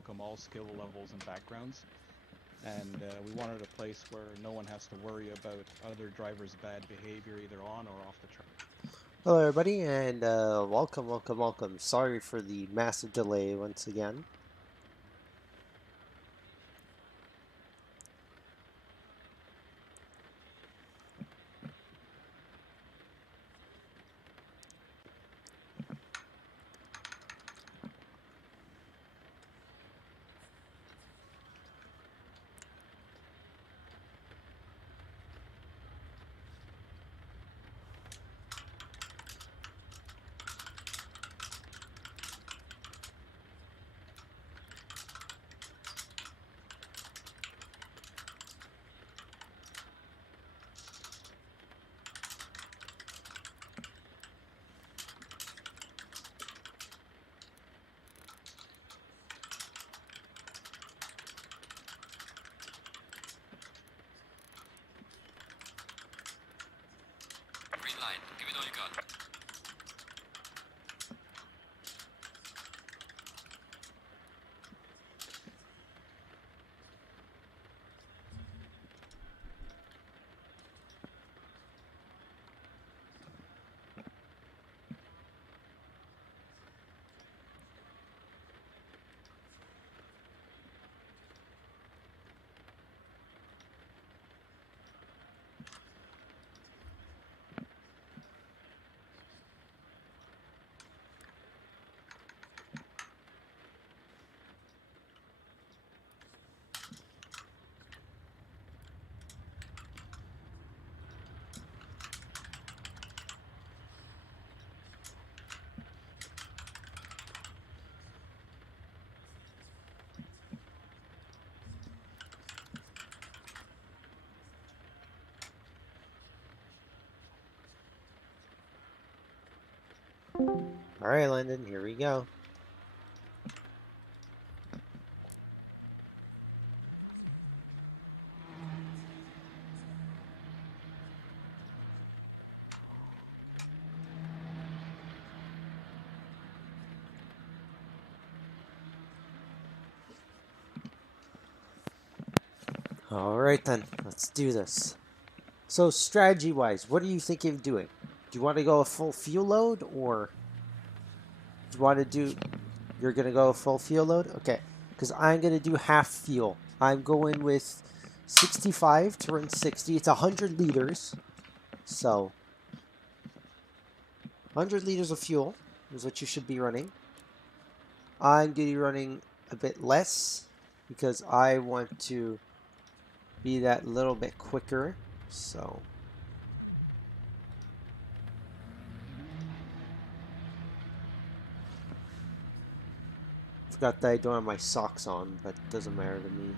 welcome all skill levels and backgrounds. And we wanted a place where no one has to worry about other drivers' bad behavior either on or off the track. Hello everybody and welcome. Sorry for the massive delay once again. Green light. Give it all you got. Alright Landon, here we go. Alright then, let's do this. So strategy wise, what are you thinking of doing? Do you want to go a full fuel load or do you want to do, you're going to go a full fuel load? Okay, because I'm going to do half fuel. I'm going with 65 to run 60. It's 100 liters. So 100 liters of fuel is what you should be running. I'm going to be running a bit less because I want to be that little bit quicker. So forgot that I don't have my socks on, but it doesn't matter to me.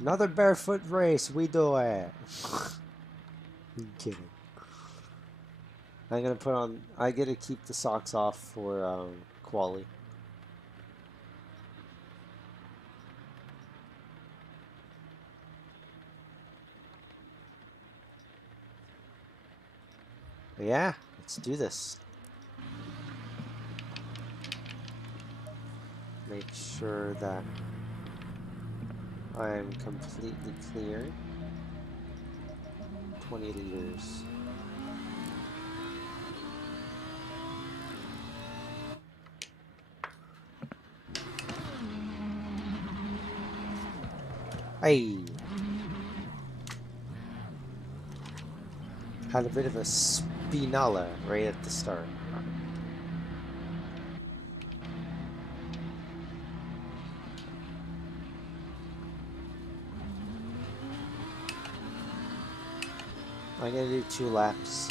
Another barefoot race, we do it. I'm kidding. I'm gonna put on. I get to keep the socks off for quali. But yeah, let's do this. Make sure that I'm completely clear. 20 liters. Hey! Had a bit of a spinala right at the start. I'm gonna do 2 laps.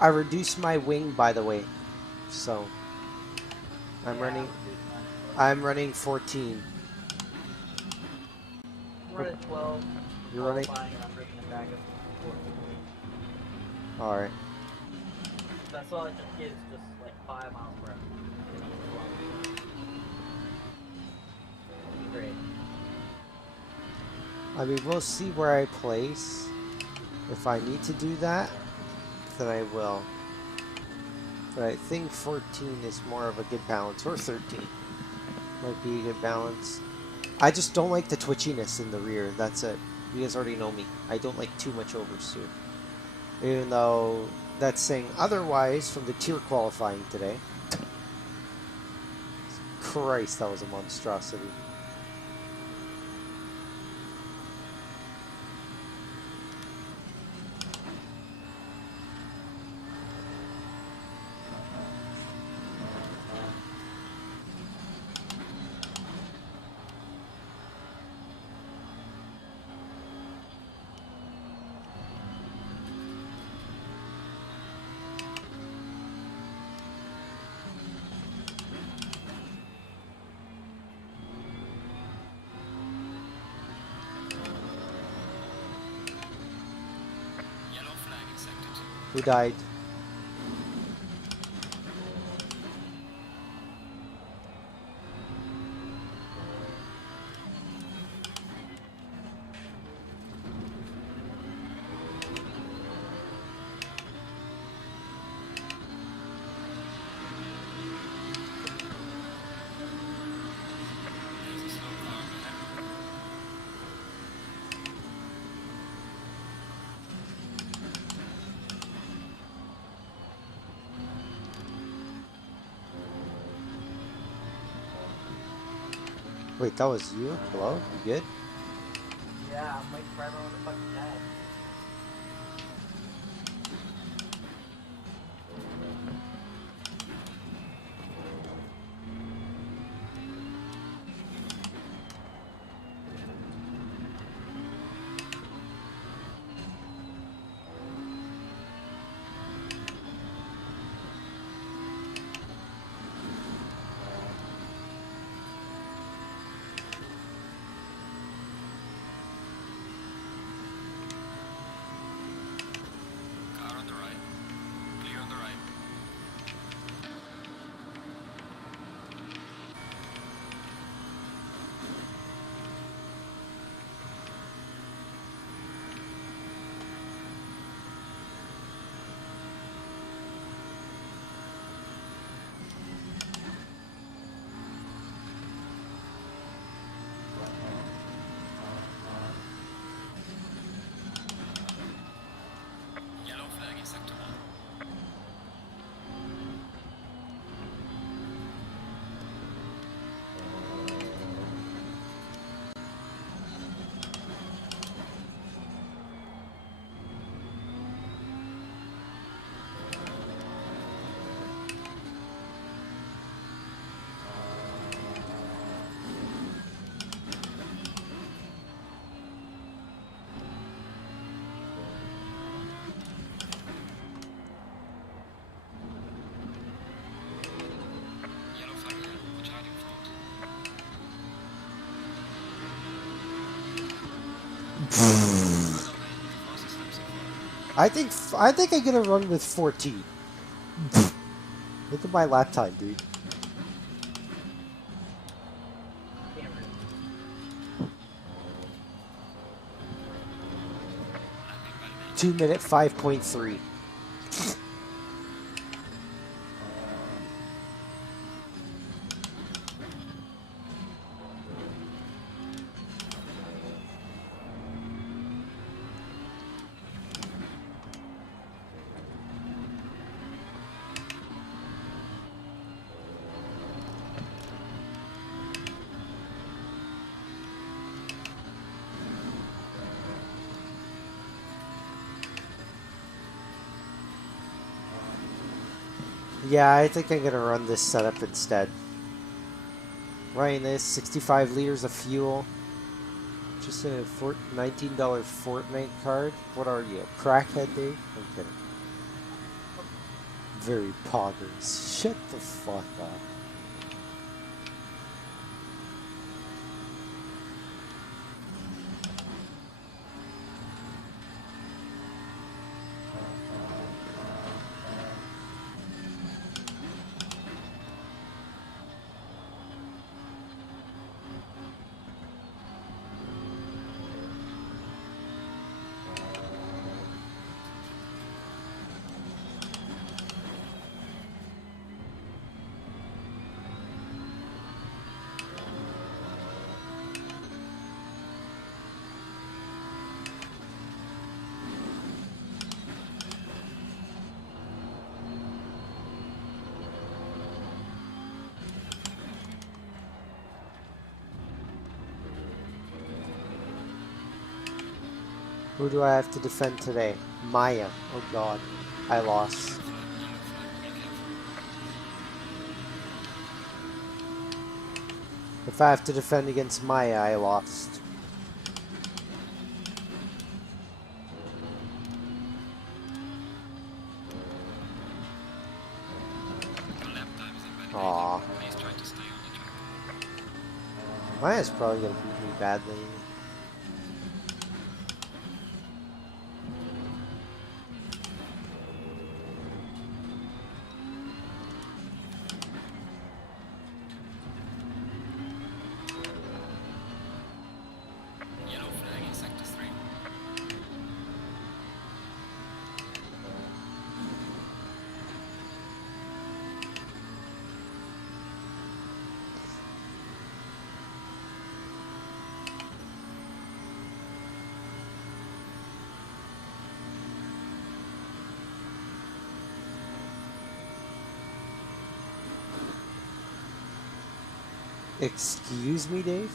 I reduced my wing, by the way, so I'm running 14. I'm running 12. You're running? Qualifying, and I'm bringing it back up to 14. Alright. That's all I just get is just like 5 miles per hour. I mean, we'll see where I place. If I need to do that, then I will. But I think 14 is more of a good balance, or 13 might be a good balance. I just don't like the twitchiness in the rear, that's it. You guys already know me. I don't like too much oversteer. Even though that's saying otherwise from the tier qualifying today. Christ, that was a monstrosity. Yellow flag in sector 2. Who died? There's a slow car ahead. Wait, that was you? Hello? You good? Yeah, I'm like right on the fucking pad. Car on the right. Clear on the right. Yellow flag in sector 1. Yellow flag ahead. Watch out in front. Middle lane. Fastest lap so far. I think I'm gonna run with 14. Look at my lap time, dude. Damn it. Landing by lane. 2 minute 5.3. Yeah, I think I'm gonna run this setup instead. Running this 65 liters of fuel. Just a $19 Fortnite card. What are you, a crackhead, dude? I'm kidding. Very poggers. Shut the fuck up. Who do I have to defend today? Maya. Oh god. I lost. Yellow flag, be careful. If I have to defend against Maya, I lost. Your lap time is invalidated. Aw. Please try to stay on the track. Maya's probably gonna beat me badly. Yellow flag in sector 3. Excuse me, Dave?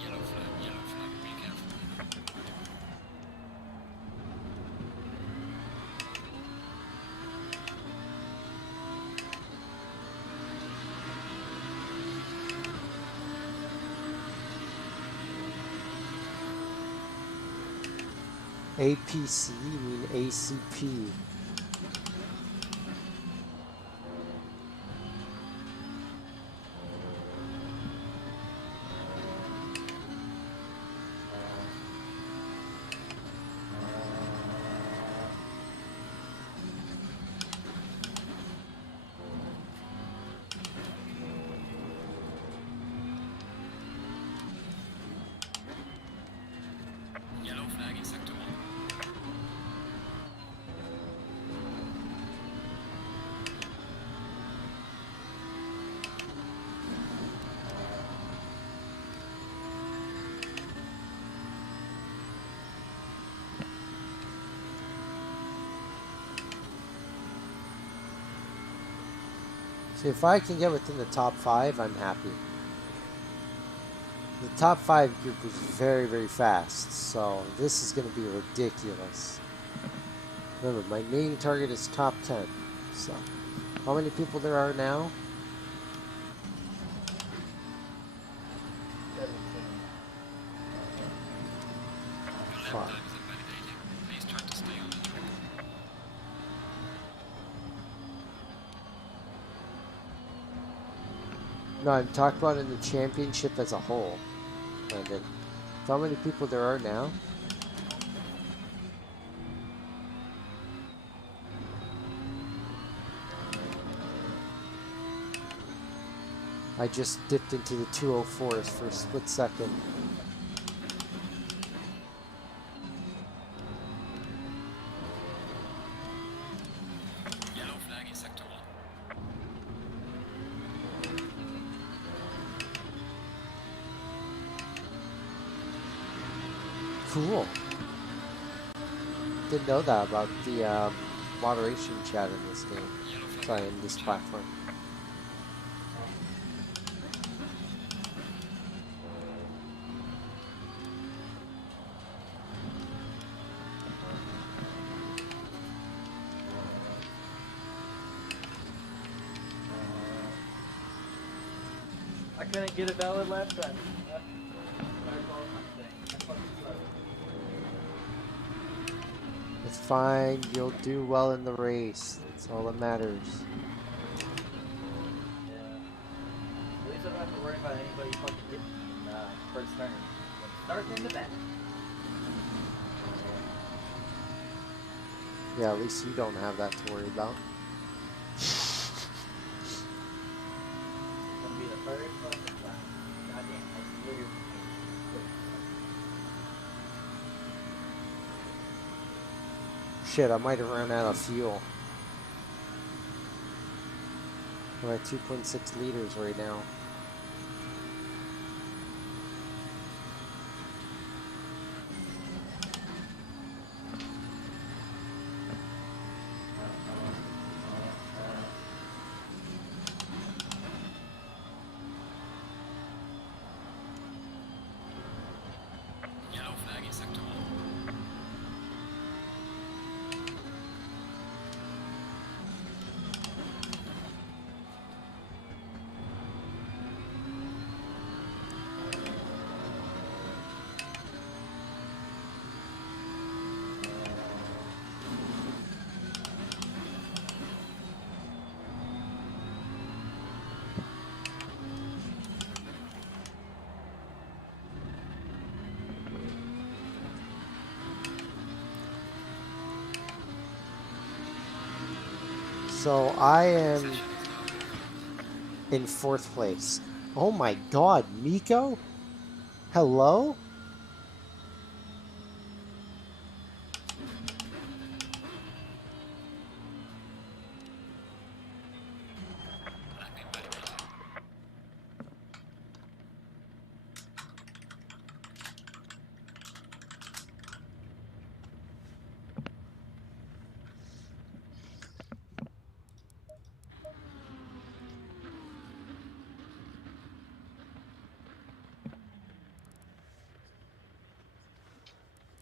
Yellow flag, be careful. APC, you mean ACP. Yellow flag in sector 1. So if I can get within the top 5, I'm happy. The top 5 group is very, very fast, so this is going to be ridiculous. Remember, my main target is top 10. So, how many people there are now? 17. Your lap time is invalidated. Please try to stay on the track. No, I'm talking about in the championship as a whole. And then, how many people there are now? I just dipped into the 204s for a split second. Yellow flag in sector 1. Cool. Didn't know that about the moderation chat in this game. Yellow flag. Sorry, in this platform. I couldn't get a valid lap time. That's all I'm saying. That fucking sucks. It's fine. You'll do well in the race. That's all that matters. Yeah. At least I don't have to worry about anybody fucking hitting me in first turn. I'm starting in the back. Yeah, at least you don't have that to worry about. Gonna be the first fucking time. Goddamn, that's literally. Shit, I might have run out of fuel. We're at 2.6 liters right now. Yellow flag in sector 1. So I am Session is now confirmed. in 4th place. Oh my god, Miko? Hello? I've been validated.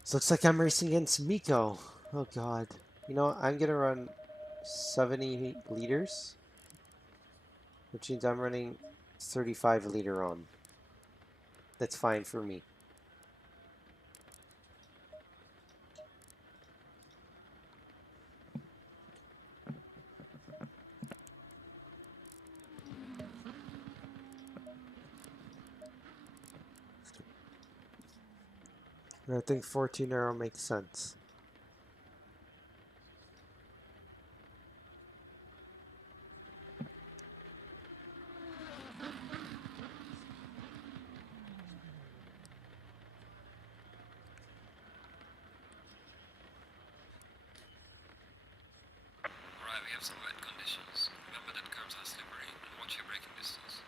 So looks like I'm racing against Miko. Oh god. You know, I'm gonna run 70 liters, which means I'm running 35 liter on. That's fine for me. I think 14 arrow makes sense. Alright, we have some wet conditions. Remember that curves are slippery and watch your braking distance.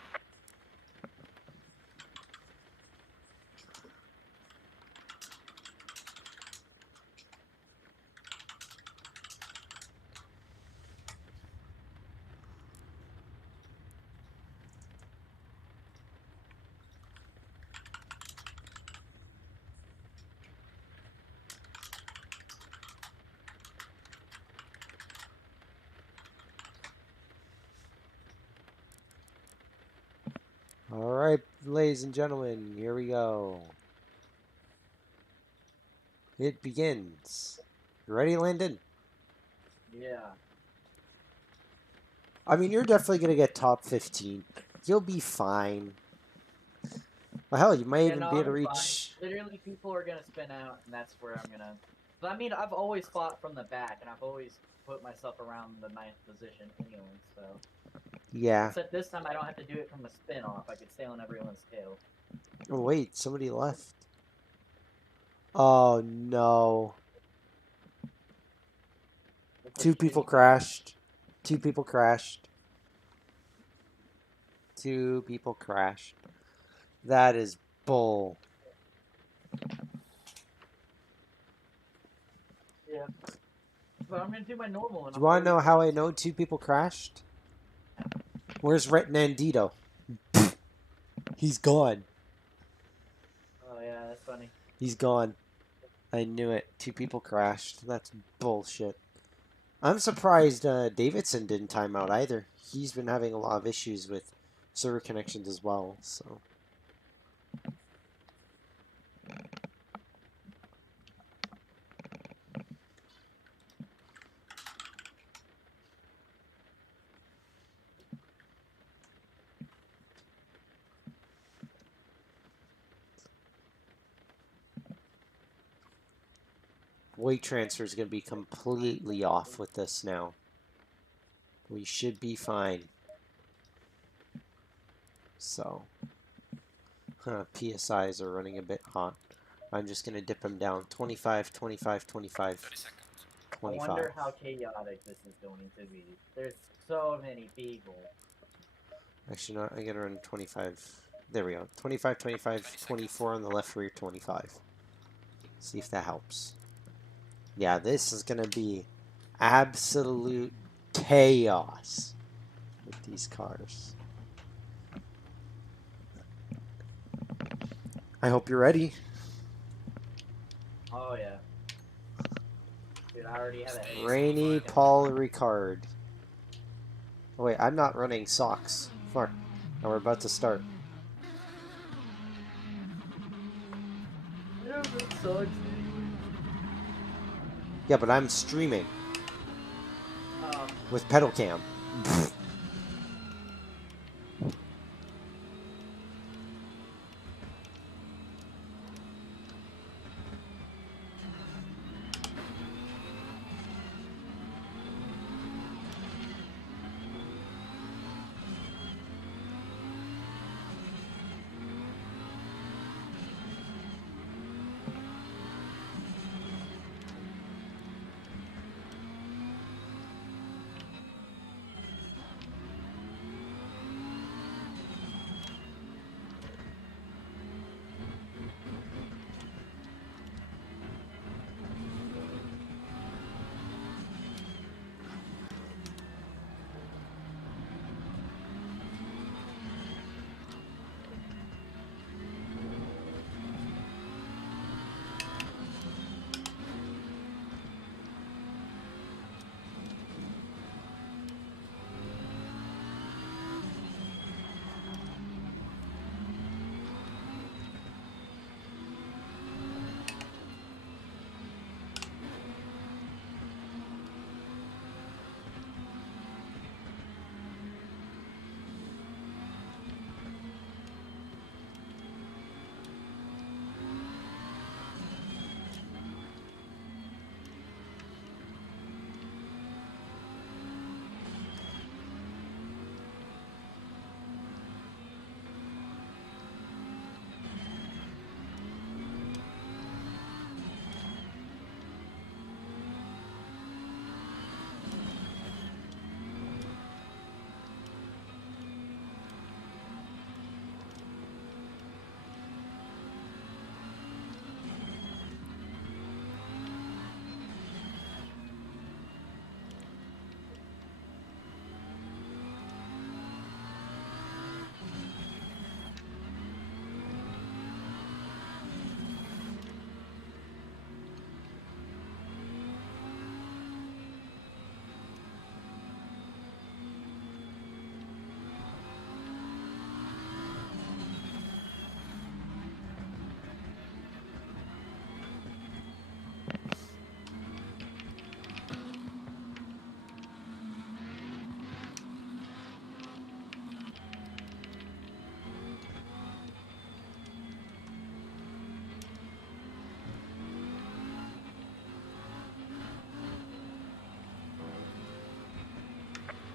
Alright, ladies and gentlemen, here we go. It begins. You ready, Landon? Yeah. I mean, you're definitely going to get top 15. You'll be fine. Well, hell, you might Yeah, even no, be able to I'm fine. reach... Literally, people are gonna spin out, and that's where I'm gonna. But I mean, I've always fought from the back, and I've always put myself around the 9th position anyway. So, Yeah. except this time, I don't have to do it from a spin off. I could stay on everyone's tail. Oh, wait, somebody left. Oh, no. Look Two what's people shitty. crashed. Two people crashed. Two people crashed. That is bull. Yeah. But I'm gonna do my normal, and Do I'm you want to know always how gonna. I know two people crashed? Where's Rhett Nandito? He's gone. Oh yeah, that's funny. He's gone. I knew it. Two people crashed. That's bullshit. I'm surprised Davidson didn't time out either. He's been having a lot of issues with server connections as well, so... Weight transfer is going to be completely off with this now. We should be fine. So, PSIs are running a bit hot. I'm just going to dip them down. 25, 25, 25, 30 seconds. 25. I wonder how chaotic this is going to be. There's so many people. Actually, no, I got to run 25. There we go. 25, 25, 24 on the left rear, 25. See if that helps. Yeah, this is going to be absolute chaos with these cars. I hope you're ready. Oh yeah. Dude, I already have it. Rainy Paul Ricard. Oh wait, I'm not running socks. Fuck. Now we're about to start. Yeah, that sucks. Yeah, but I'm streaming Oh, with pedal cam.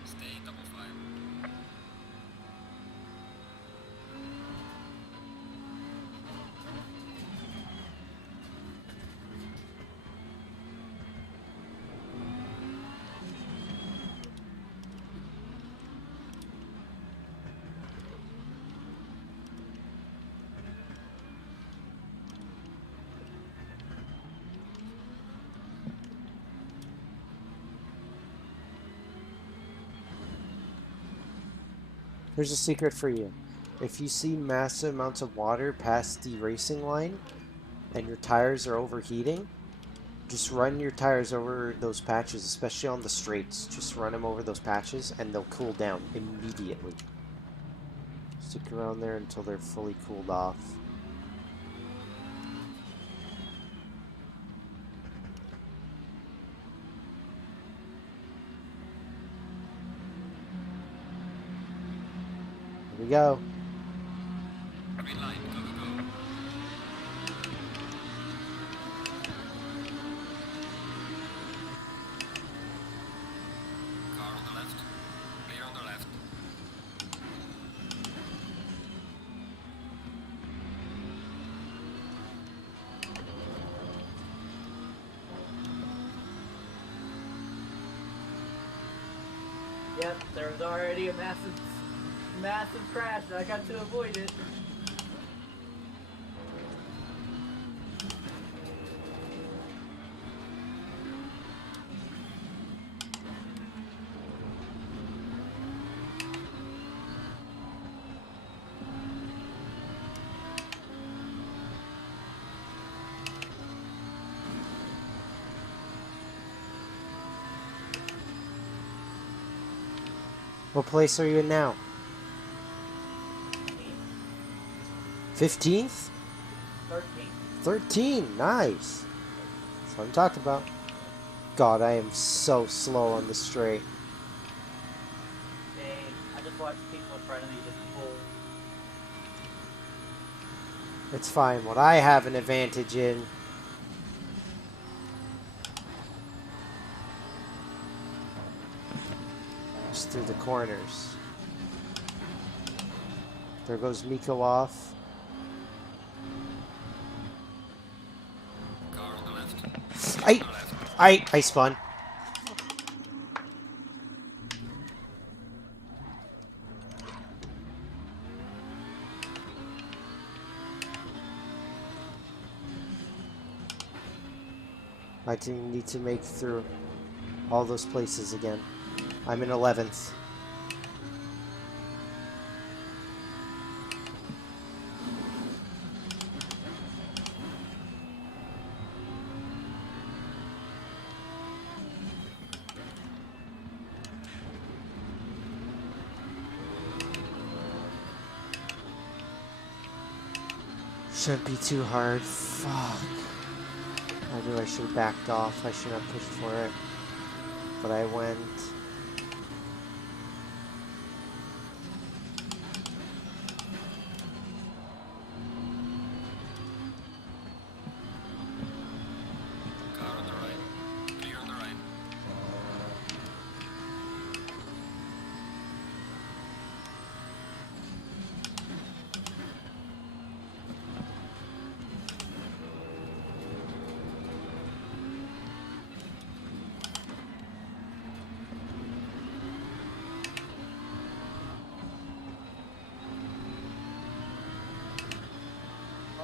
Stay double file. Here's a secret for you. If you see massive amounts of water past the racing line and your tires are overheating, just run your tires over those patches, especially on the straights. Just run them over those patches and they'll cool down immediately. Stick around there until they're fully cooled off. Here we go. Green line, go, go, go. Yep, there was already a massive crash, and I got to avoid it. What place are you in now? 15th? 13. 13, nice. That's what I'm talking about. God, I am so slow on the straight. Dang, I just watched people in front of me just pull. It's fine. What I have an advantage in is through the corners. There goes Miko off. Car on the left. I spun. My team need to make through all those places again. I'm in 11th. Shouldn't be too hard. Fuck. I knew I should have backed off. I should have pushed for it. But I went. Car on the right. Clear on the right.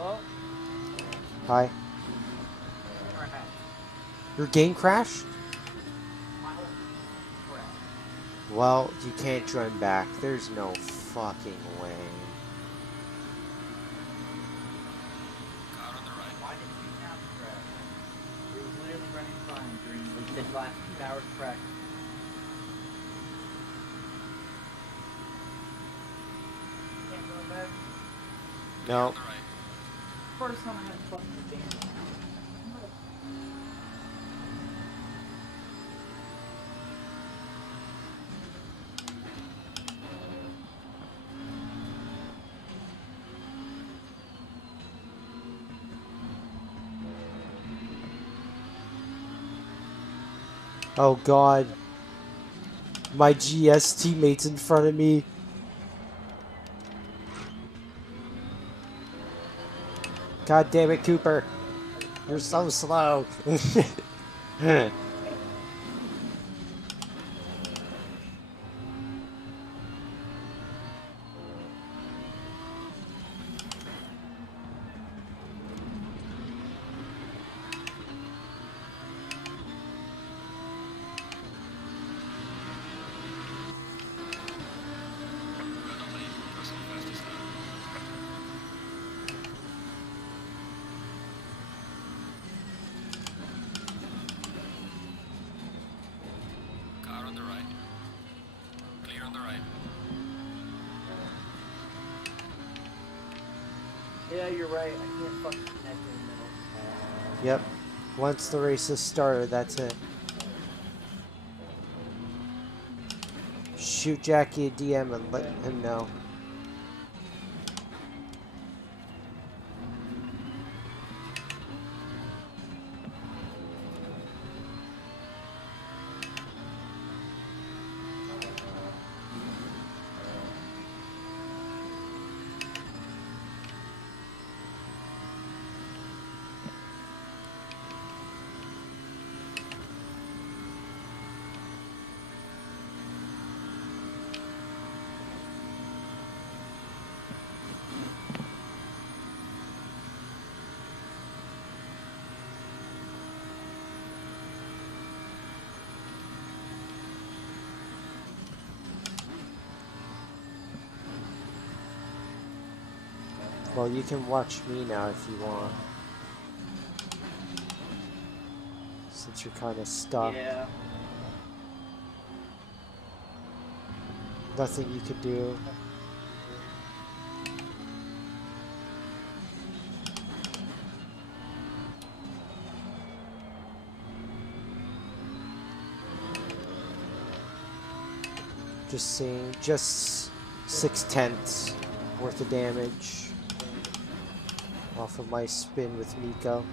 Oh, Hi. alright. Your game crashed? Crap. Well, you can't join back. There's no fucking way. Car on the right. Why did you not crash? It was literally running fine during at least the last 2 hours of practice. Can't go back. No. On the right. First time I had fucking advantage. Oh god. My GS teammates in front of me. God damn it, Cooper. You're so slow. Nobody. Person fastest lap. Car on the right. Clear on the right. Yeah, you're right. I can't fucking connect in the middle. Yep. Once the race is started, that's it. Shoot Jackie a DM and let him know. Well, you can watch me now if you want. Since you're kind of stuck. Yeah. Nothing you could do. Just seeing, just 6/10 worth of damage off of my spin with Nico.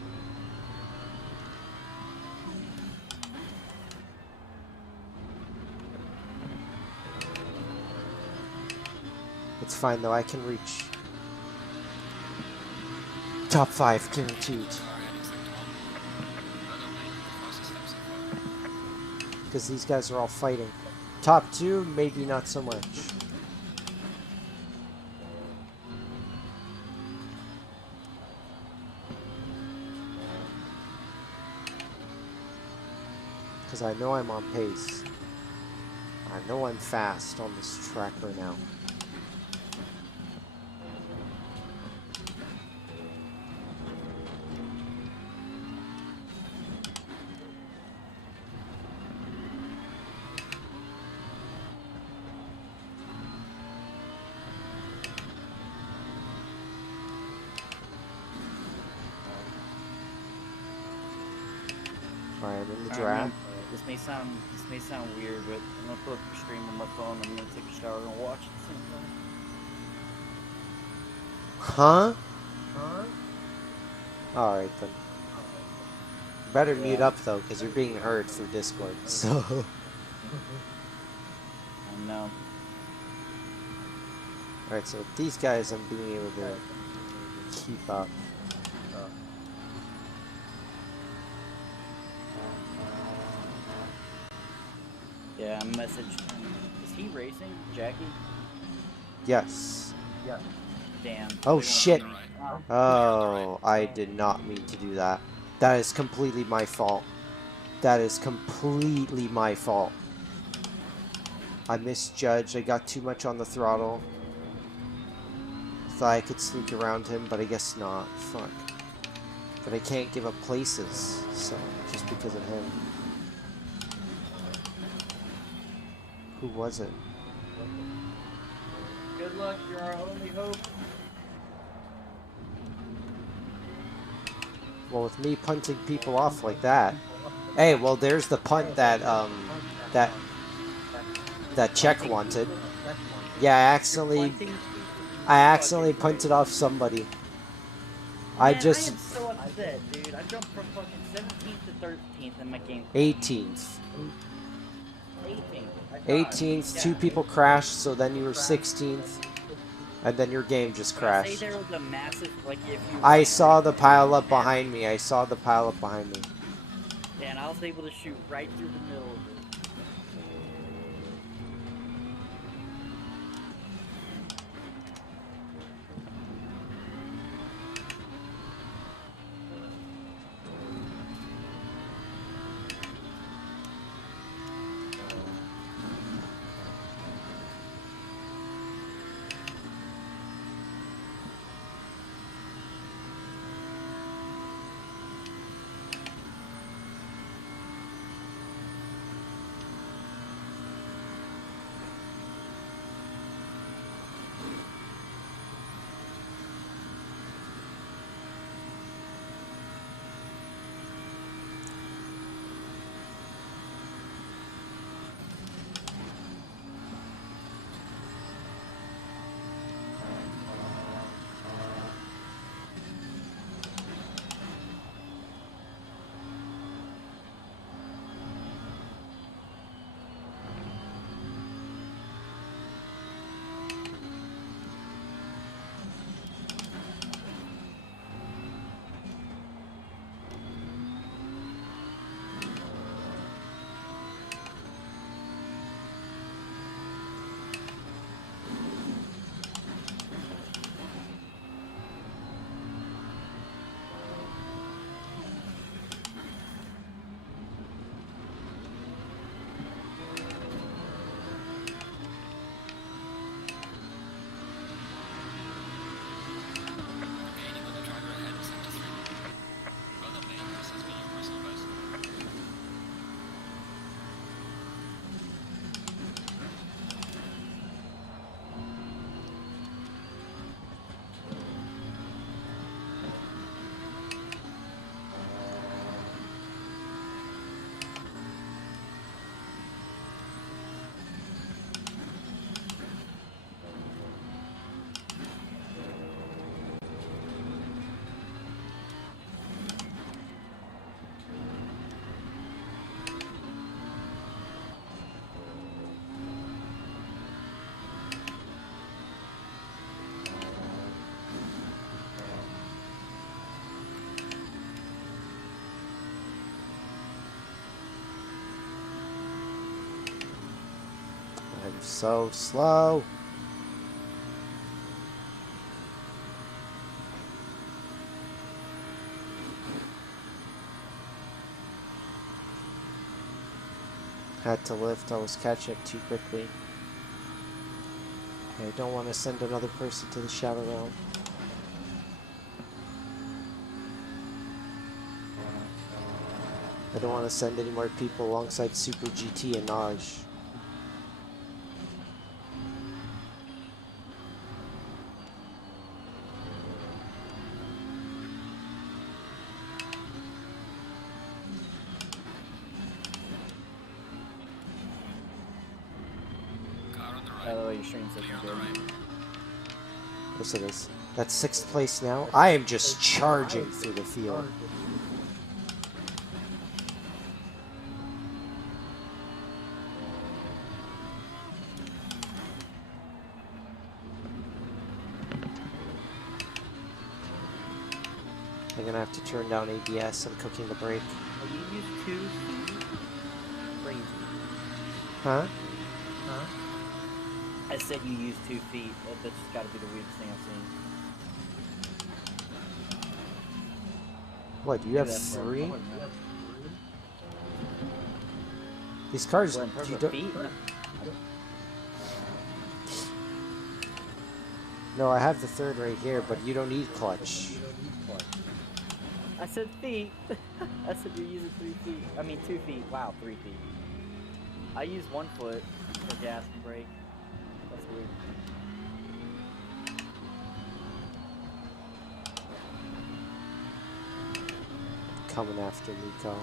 It's fine though, I can reach top 5 guaranteed. Because these guys are all fighting. Top 2, maybe not so much. Because I know I'm on pace. I know I'm fast on this track right now. Alright, I'm in the draft. This may sound weird, but I'm gonna put up a stream on my phone. I'm gonna take a shower and watch at the same time. Huh? Alright then. Better mute up though, because you're being heard through Discord, so. I know. Alright, so with these guys I'm being able to keep up. Yeah, I messaged him. Is he racing, Jackie? Yes. Damn. Oh On shit! the right. Oh, I did not mean to do that. That is completely my fault. That is completely my fault. I misjudged. I got too much on the throttle. Thought I could sneak around him, but I guess not. Fuck. But I can't give up places, so just because of him. Who was it? Good luck, you're our only hope. Well, with me punting people off like that. Hey, well, there's the punt that that Czech wanted. Yeah, I accidentally punted off somebody. I Man, just I am so upset, dude. I jumped from fucking 17th to 13th in my game. 18th. 18th. 18th, 2 people crashed, so then you were 16th, and then your game just Say crashed. there was a massive, like, if you. I saw the pile up behind me. I saw the pile up behind me. Yeah, and I was able to shoot right through the middle of it. So slow. Had to lift. I was catching up too quickly. I don't want to send another person to the shadow realm. I don't want to send any more people alongside Super GT and Naj. Car on the By right. the way, your stream's looking Clear on the good. right. Yes, it is. That's 6th place now. I am just charging through the field. I'm gonna have to turn down ABS. I'm cooking the brake. Oh, you use 2 feet? Crazy. Huh? I said you use 2 feet. That's just gotta be the weirdest thing I've seen. What, you have Maybe that's where I'm 3? going, man. These cars, What, in terms you of don't... feet? No, I have the 3rd right here, but you don't need clutch. I said feet. I said you're using 3 feet. I mean 2 feet. Wow, 3 feet. I use 1 foot for gas and brake. That's weird. Coming after Nico.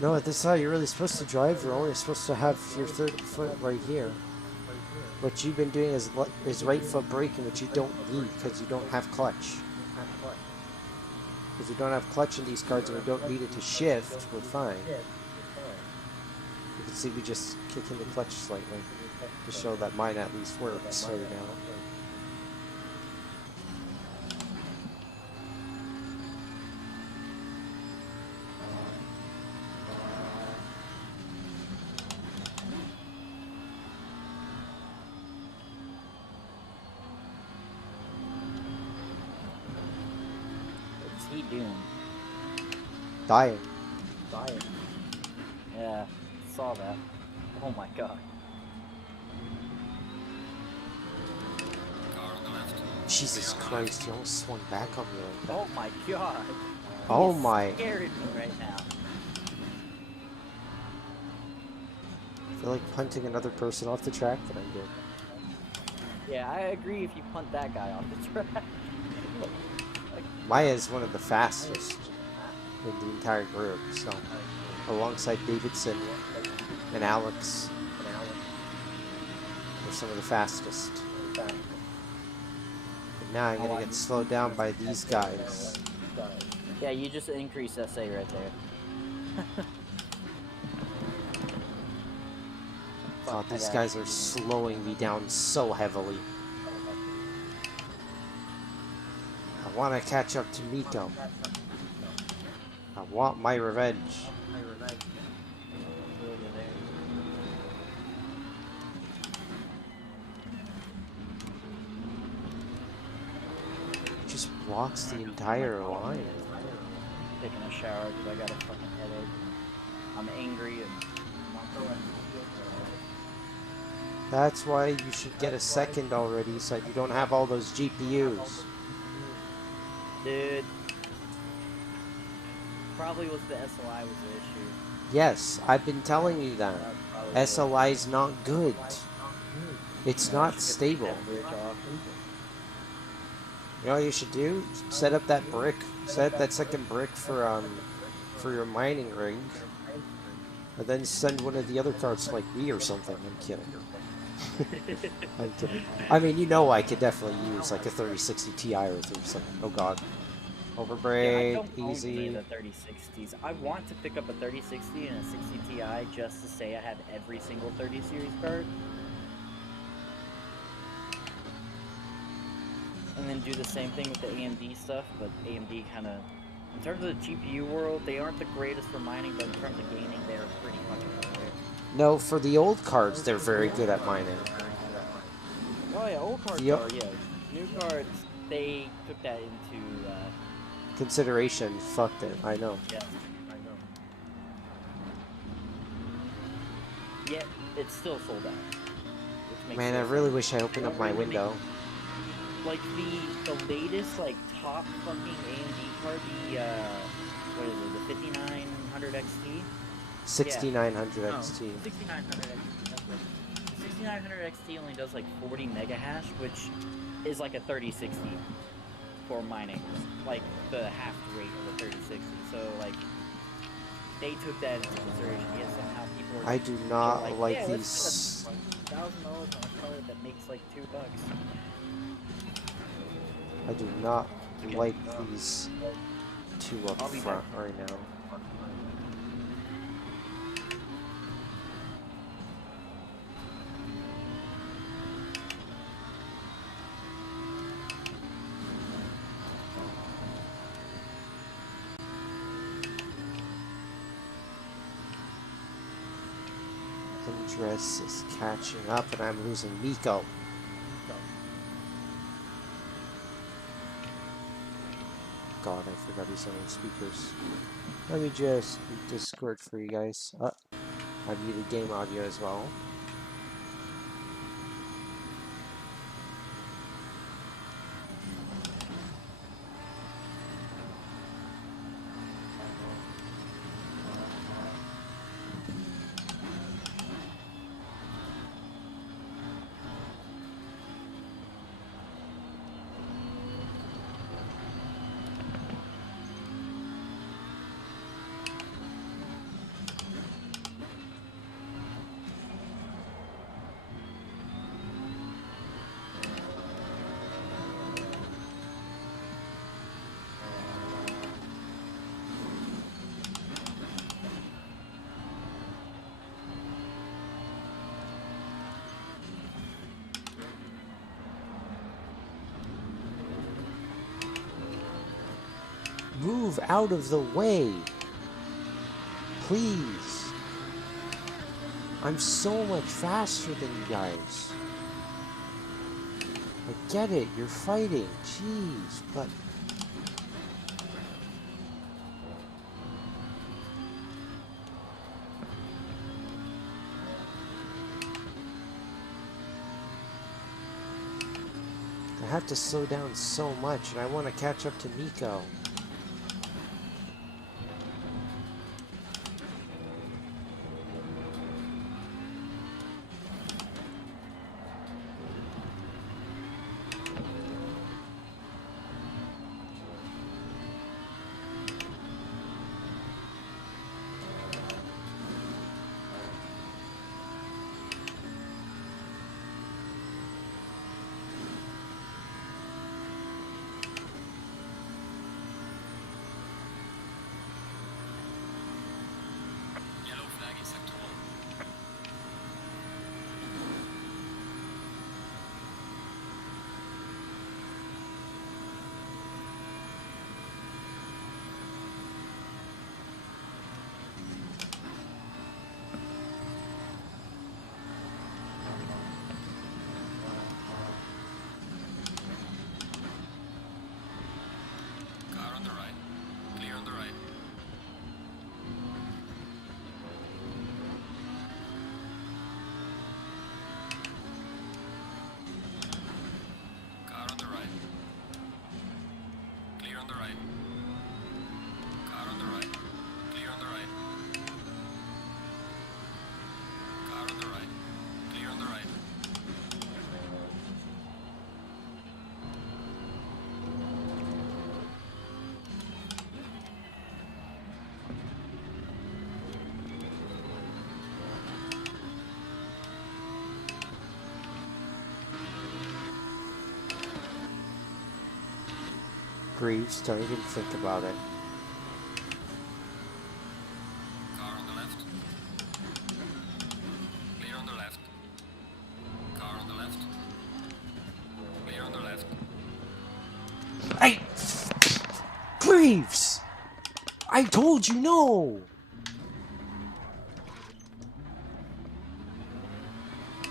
No, this is how you're really supposed to drive. You're only supposed to have your 3rd foot right here. What you've been doing is right foot braking, which you don't need because you don't have clutch. Because we don't have clutch in these cars and we don't need it to shift, we're fine. You can see we just kick in the clutch slightly to show that mine at least works right now. What's he doing? Dying. Yeah, saw that. Oh my god. Car on the left. Jesus Christ, you almost swung back on me like that. Oh my god. Oh He's my. scared me right now. I feel like punting another person off the track, but I'm good. Yeah, I agree if you punt that guy off the track. Maya is one of the fastest in the entire group, so alongside Davidson and Alex, they're some of the fastest. But now I'm gonna get slowed down by these guys. Yeah, you just increase SA right there. God, these guys are slowing me down so heavily. I want to catch up to Nico. I want my revenge. Just blocks the entire line. Taking a shower because I got a fucking headache. I'm angry and That's why you should get a second already, so you don't have all those GPUs. dude. Probably was the SLI was the issue. Yes, I've been telling you that. That's probably it. SLI is not good. It's not stable. That bridge off. You know what you should do? Set up that brick. Set up that second brick for your mining rig. And then send one of the other cars to like me or something. I'm kidding. I'm kidding. I mean, you know I could definitely use like a 3060 Ti or something. Oh god. Yeah, I Overbrake, don't own any easy. of the 3060s. I want to pick up a 3060 and a 60 Ti just to say I have every single 30 series card. And then do the same thing with the AMD stuff, but AMD kind of In terms of the GPU world, they aren't the greatest for mining, but in terms of gaming, they are pretty fucking great. No, for the old cards, they're very good at mining. Oh yeah, old cards Yep. are, yeah. New cards, they took that into, Consideration, fucked it. I know. yeah, I know. Yet, it's still sold out. Which makes Man, I it really wish I opened Don't up my really window. like the latest like top fucking AMD card, the what is it, the 5900 XT? 6900 No, XT. 6900 XT. That's right. The 6900 XT only does like 40 mega hash, which is like a 3060 for mining, like the half rate of a 3060. So like they took that into consideration. Yet somehow people are I do not like, like yeah, these. let's spend $1,000 on a card that makes like $2. I do not like these two up I'll be front right now. Andres is catching up, and I'm losing Miko. God, I forgot he's on the speakers. Let me just Discord for you guys. I muted game audio as well. Move out of the way. Please. I'm so much faster than you guys. I get it, you're fighting. Jeez, but... I have to slow down so much, and I want to catch up to Miko. Yellow flag in sector 1. Car on the right. Clear on the right. Car on the right. Clear on the right. Car on the right. Clear on the right. Car on the right. Clear on the right. Greaves, don't even think about it. Car on the left. Clear on the left. Car on the left. Clear on the left. Hey! Greaves! I told you no!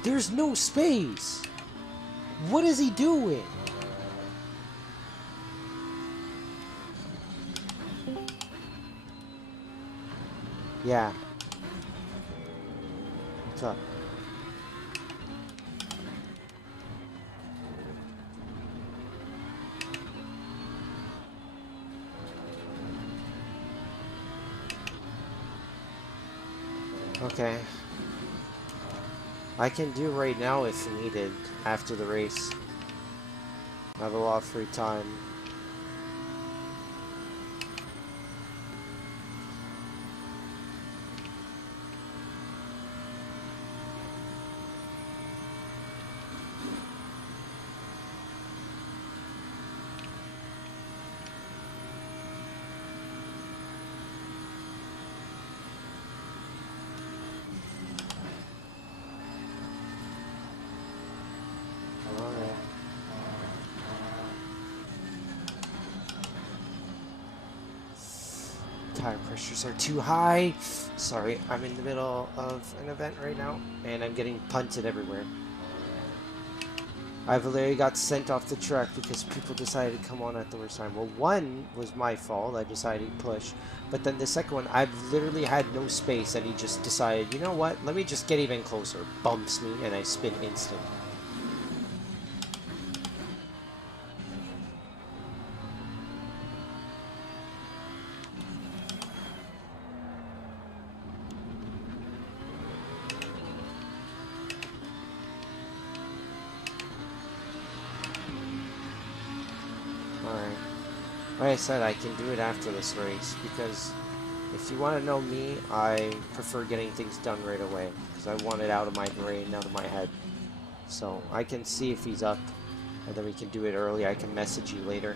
There's no space! What is he doing? Yeah. What's up? Okay. I can do right now if needed after the race. I have a lot of free time. Alright. Tire pressures are too high. Sorry, I'm in the middle of an event right now, and I'm getting punted everywhere. I've literally got sent off the track because people decided to come on at the worst time. Well, one was my fault. I decided to push. But then the second one, I've literally had no space, and he just decided, you know what? Let me just get even closer. Bumps me, and I spin instant. Alright. Like I said, I can do it after this race, because if you want to know me, I prefer getting things done right away, because I want it out of my brain, out of my head. So, I can see if he's up, and then we can do it early. I can message you later.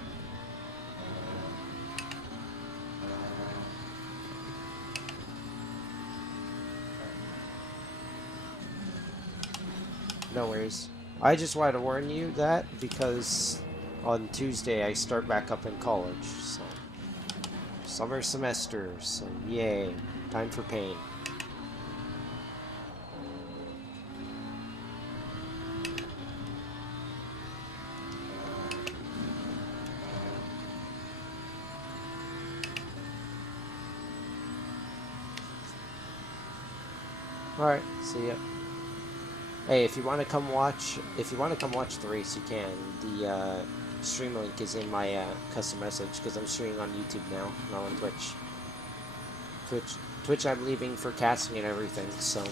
No worries. I just wanted to warn you that, because on Tuesday I start back up in college, so summer semester, so yay, time for pain. Alright, see ya. Hey, if you want to come watch the race, you can. The stream link is in my custom message, because I'm streaming on YouTube now, not on Twitch. Twitch I'm leaving for casting and everything, so. You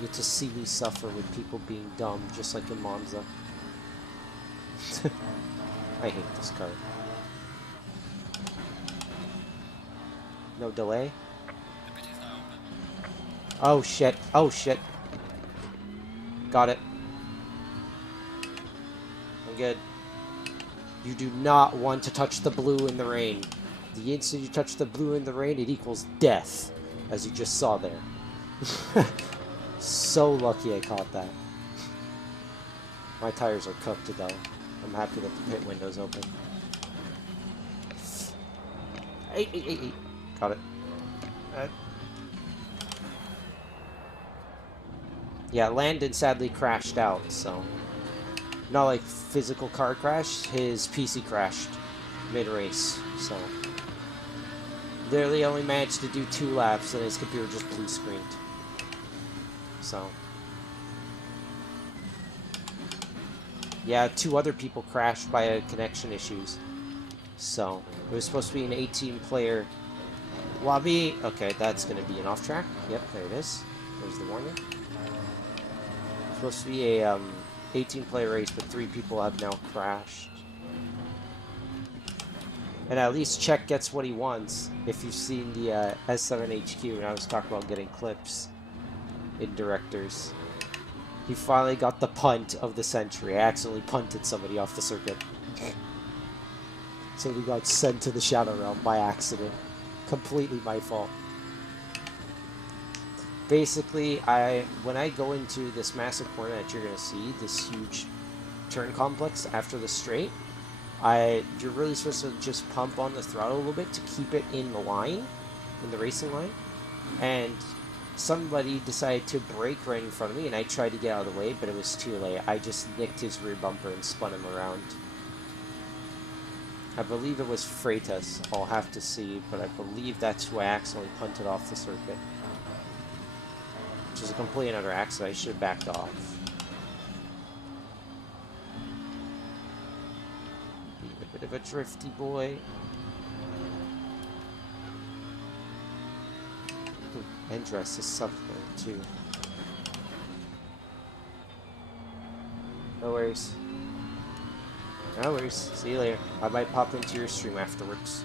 get to see me suffer with people being dumb, just like in Monza. I hate this car. No delay? The pit is now open. Oh shit, oh shit. Got it. I'm good. You do not want to touch the blue in the rain. The instant you touch the blue in the rain, it equals death, as you just saw there. So lucky I caught that. My tires are cooked though. I'm happy that the pit window's open. Hey. Got it. Yeah, Landon sadly crashed out, so. Not like physical car crash, his PC crashed mid-race, so. Literally only managed to do 2 laps and his computer just blue screened. So. Yeah, 2 other people crashed by connection issues. So, it was supposed to be an 18-player lobby. Okay, that's going to be an off-track. Yep, there it is. There's the warning. It's supposed to be a 18-player race, but 3 people have now crashed. And at least Czech gets what he wants. If you've seen the S7HQ, and I was talking about getting clips in directors. He finally got the punt of the century. I accidentally punted somebody off the circuit. So he got sent to the Shadow Realm by accident. Completely my fault. Basically, when I go into this massive corner that you're going to see, this huge turn complex after the straight, you're really supposed to just pump on the throttle a little bit to keep it in the line, in the racing line. And somebody decided to brake right in front of me, and I tried to get out of the way, but it was too late. I just nicked his rear bumper and spun him around. I believe it was Freitas. I'll have to see, but I believe that's who I accidentally punted off the circuit. Which is a complete and utter accident. I should have backed off. Being a bit of a drifty boy. Endress is suffering too. No worries. No worries. See you later. I might pop into your stream afterwards.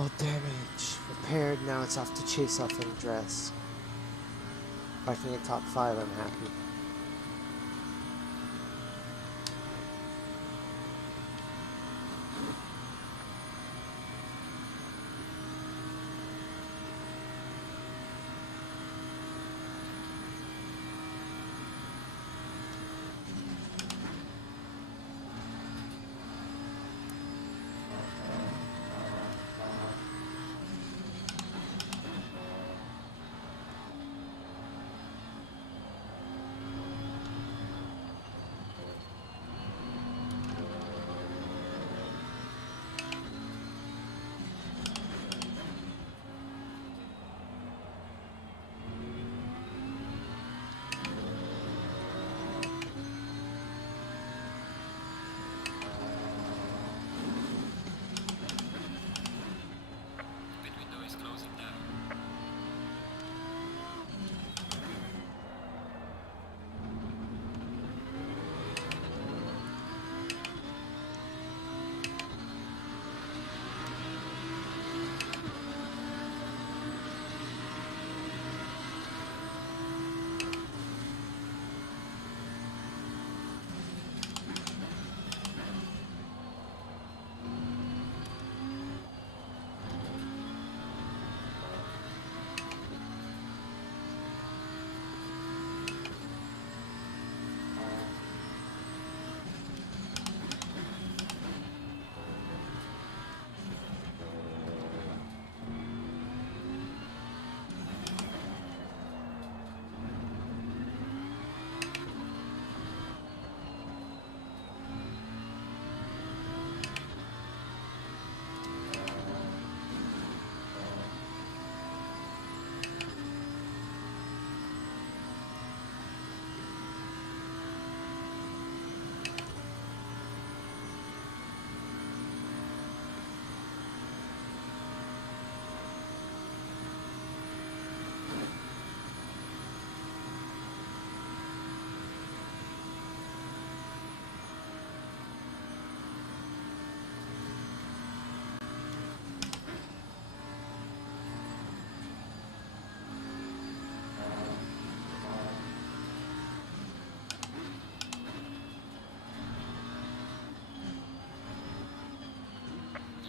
All damage. Repaired. Now it's off to chase off and dress. If I can get top 5, I'm happy. Pit window is closing down.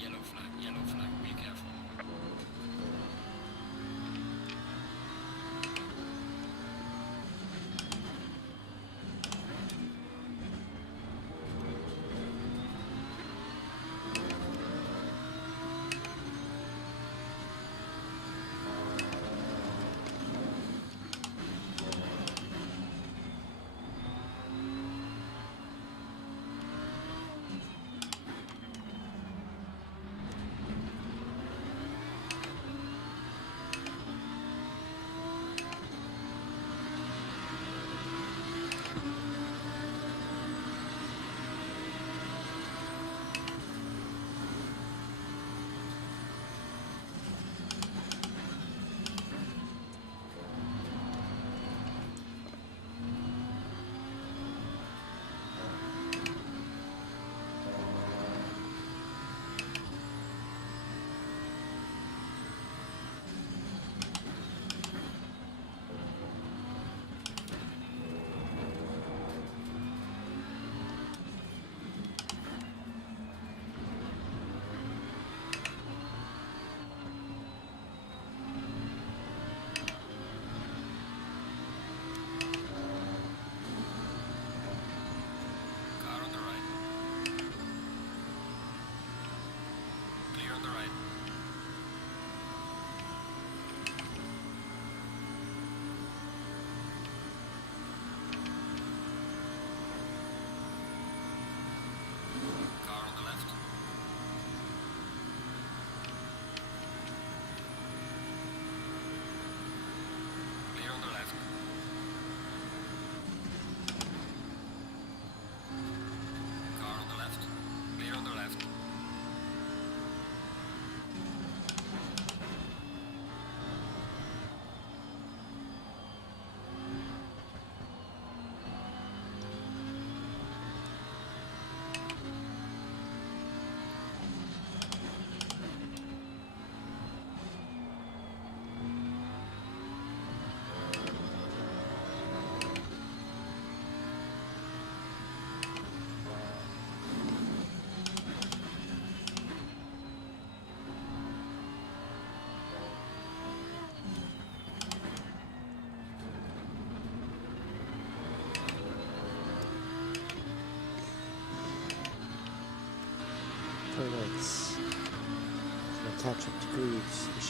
Yellow flag, be careful.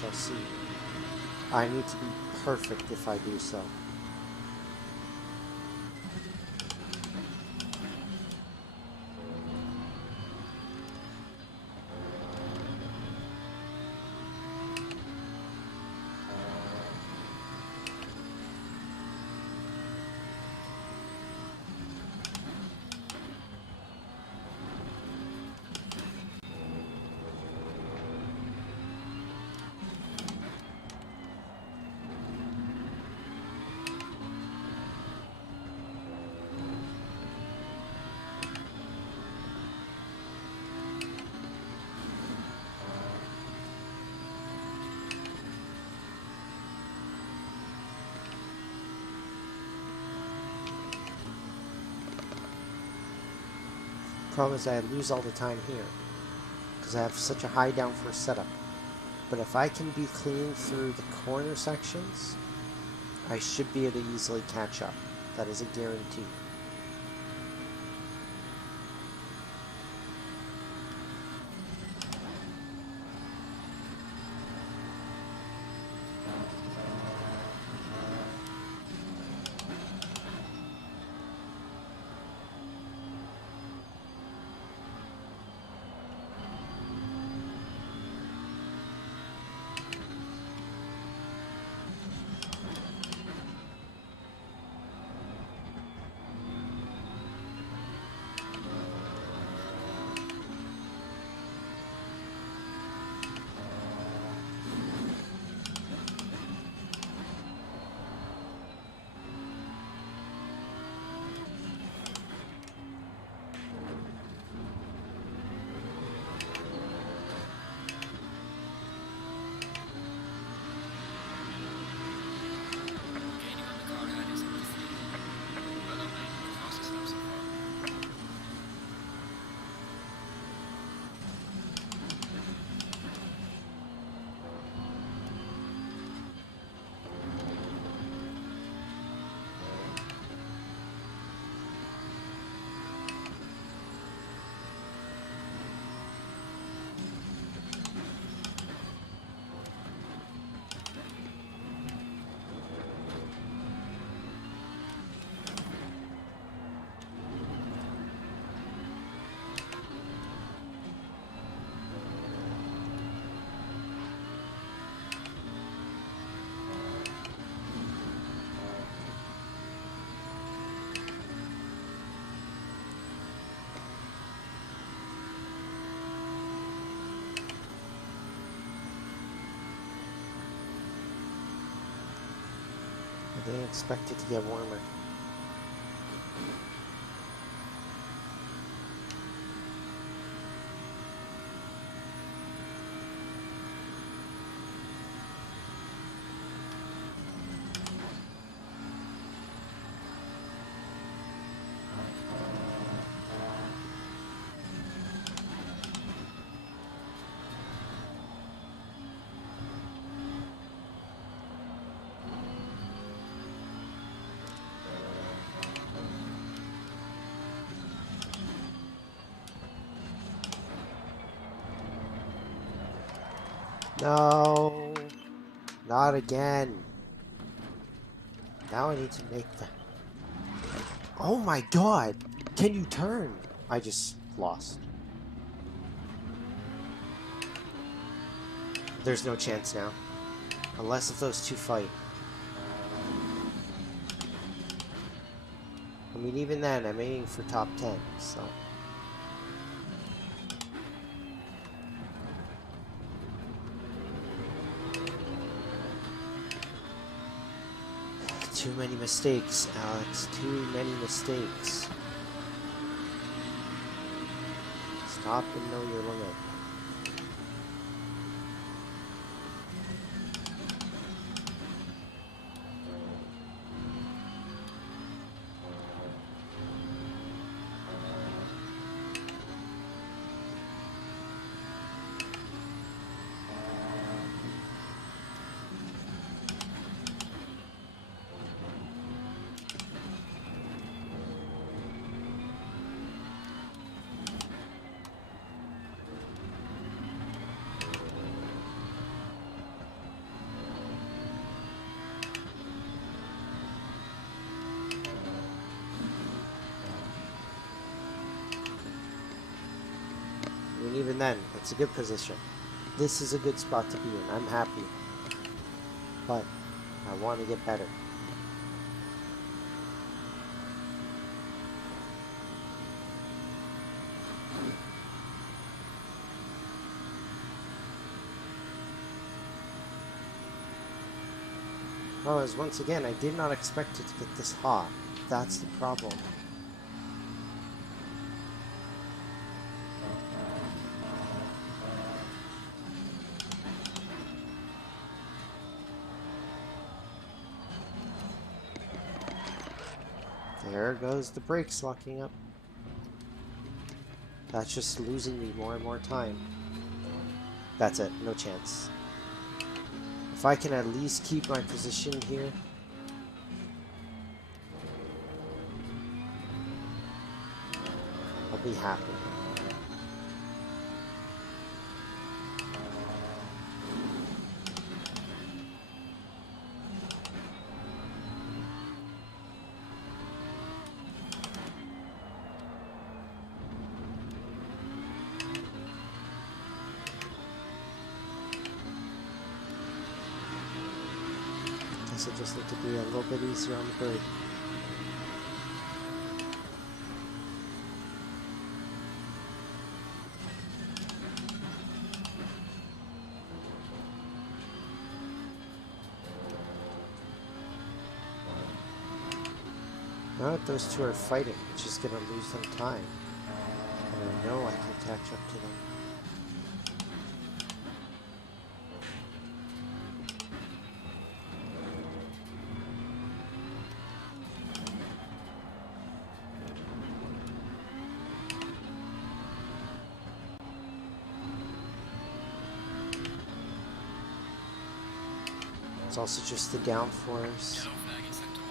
shall see. I need to be perfect if I do so. Problem is I lose all the time here because I have such a high down for setup. But if I can be clean through the corner sections, I should be able to easily catch up. That is a guarantee. Gaining on the car ahead is 83. Well done, mate. The fastest lap so far. I didn't expect it to get warmer. No, not again. Now I need to make the... Oh my god! Can you turn? I just lost. There's no chance now. Unless if those two fight. I mean, even then, I'm aiming for top 10, so... Too many mistakes, Alex. Too many mistakes. Stop and know your limit. mean, even then, it's a good position. This is a good spot to be in. I'm happy. But I want to get better. Well, as once again, I did not expect it to get this hot. That's the problem. There goes the brakes locking up. That's just losing me more and more time. That's it, no chance. If I can at least keep my position here. I'll be happy. Guess I just need to be a little bit easier on the brake. Now that those two are fighting, it's just gonna lose them time. And I know I can catch up to them. It's also just the downforce. Yellow flag acceptable.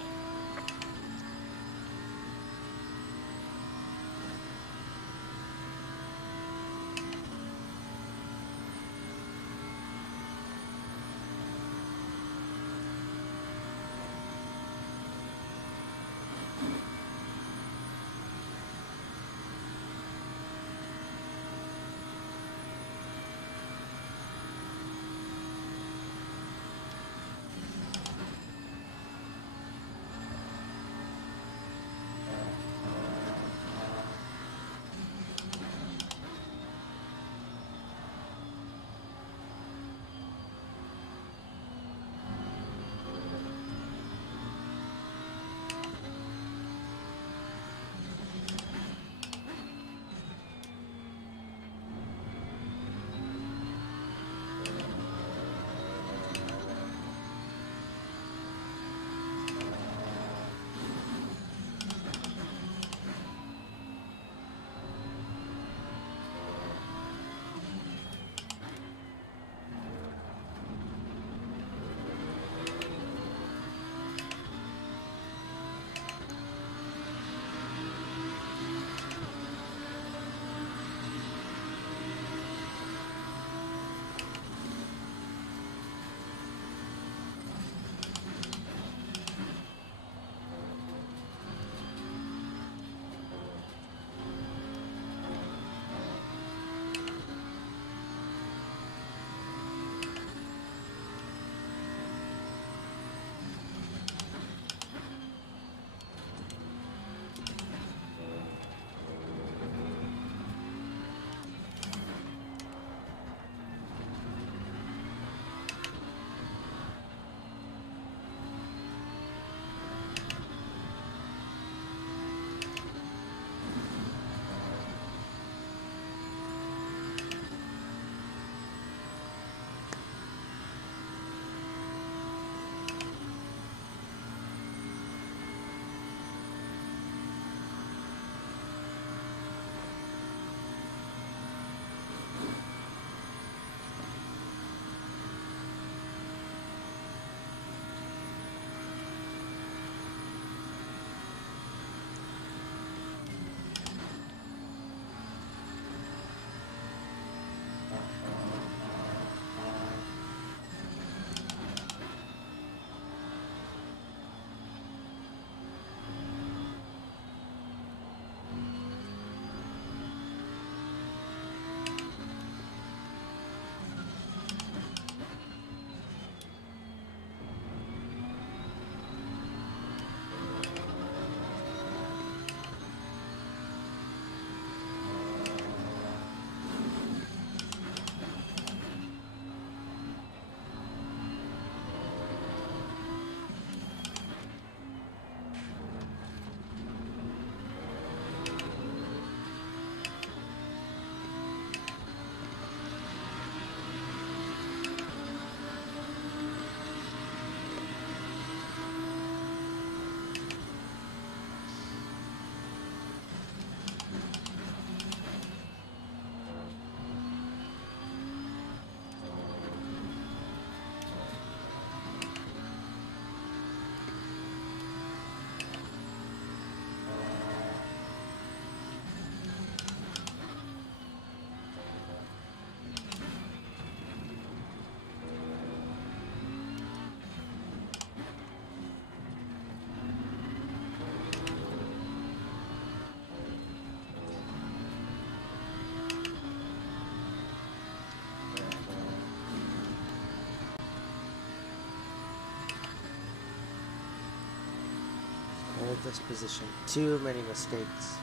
of this position. Too many mistakes.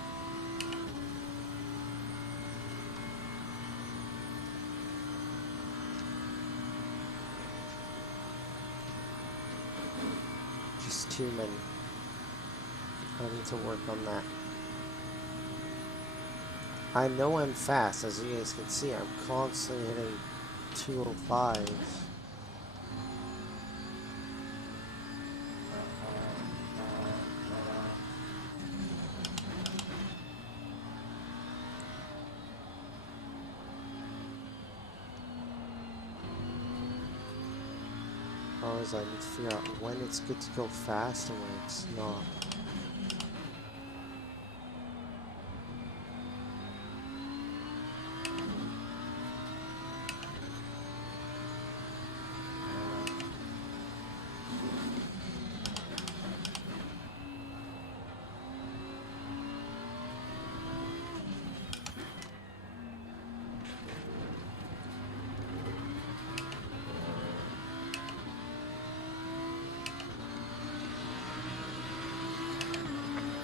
Just too many. I need to work on that. I know I'm fast, as you guys can see. I'm constantly hitting 205. Always I need to figure out when it's good to go fast and when it's not.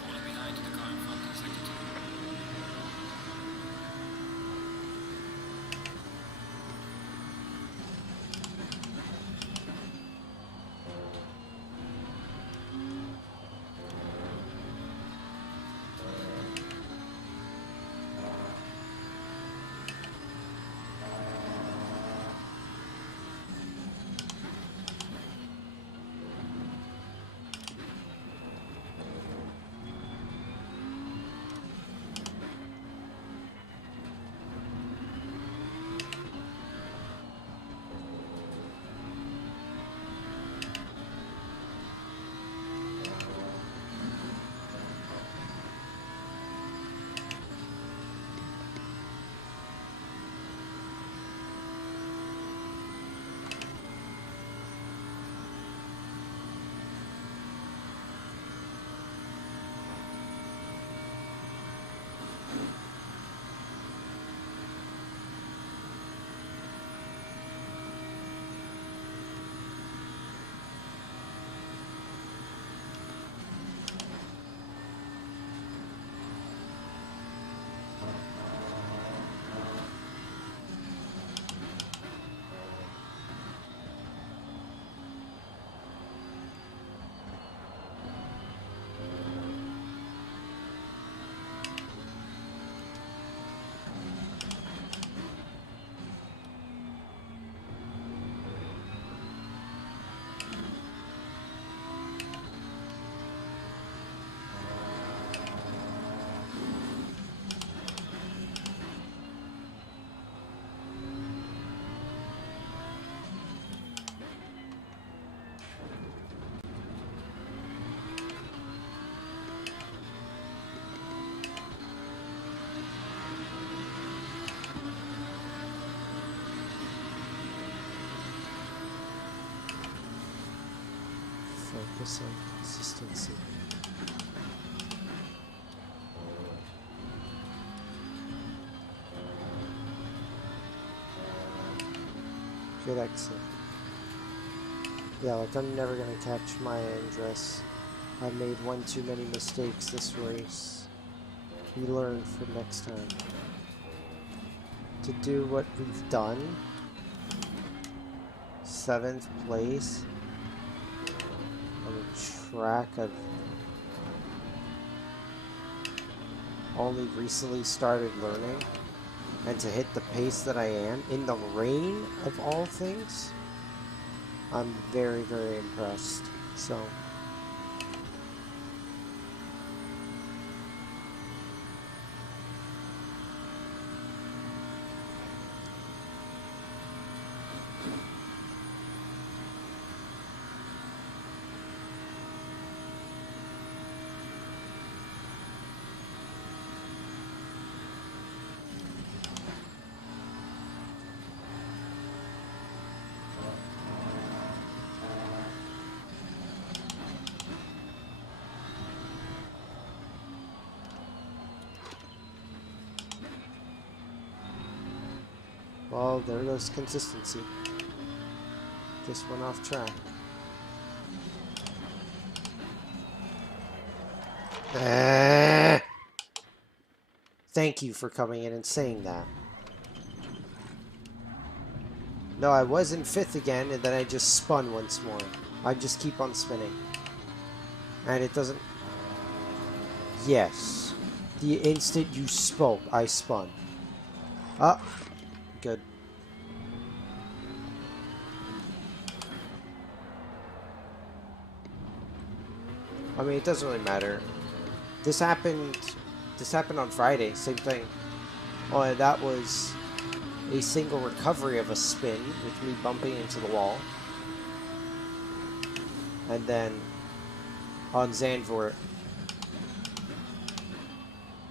Falling behind to the car in front in sector 2. Focus on consistency. Good exit. Yeah, like I'm never gonna catch my address. I made one too many mistakes this race. We learn for next time. To do what we've done. 7th place. On a track I've only recently started learning. And to hit the pace that I am in the rain of all things, I'm very, very impressed. So well, there goes consistency. Just went off track. Thank you for coming in and saying that. No, I was in 5th again, and then I just spun once more. I just keep on spinning. And it doesn't... Yes. The instant you spoke, I spun. Ah, good. I mean, it doesn't really matter. This happened on Friday, same thing. Oh, and that was a single recovery of a spin with me bumping into the wall. And then on Zandvoort,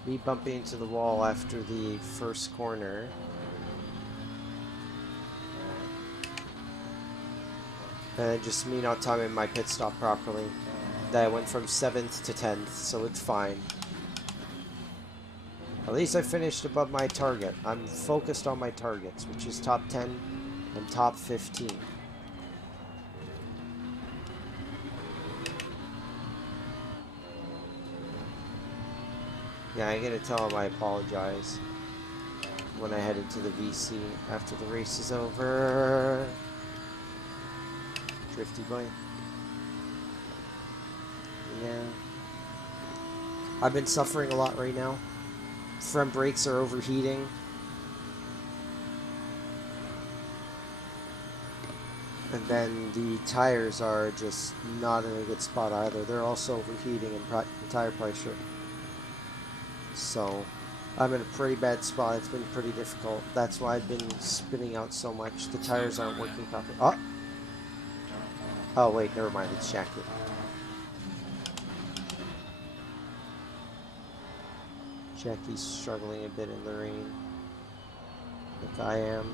me bumping into the wall after the first corner. And then just me not timing my pit stop properly. That I went from 7th to 10th, so it's fine. At least I finished above my target. I'm focused on my targets, which is top 10 and top 15. Yeah, I'm gonna tell him I apologize when I head into the VC after the race is over. Drifty boy. Yeah. I've been suffering a lot right now. Front brakes are overheating. And then the tires are just not in a good spot either. They're also overheating in tire pressure. So, I'm in a pretty bad spot. It's been pretty difficult. That's why I've been spinning out so much. The tires aren't working properly. Oh! Oh, wait, never mind. It's Jackie. Jackie's struggling a bit in the rain. Like I am.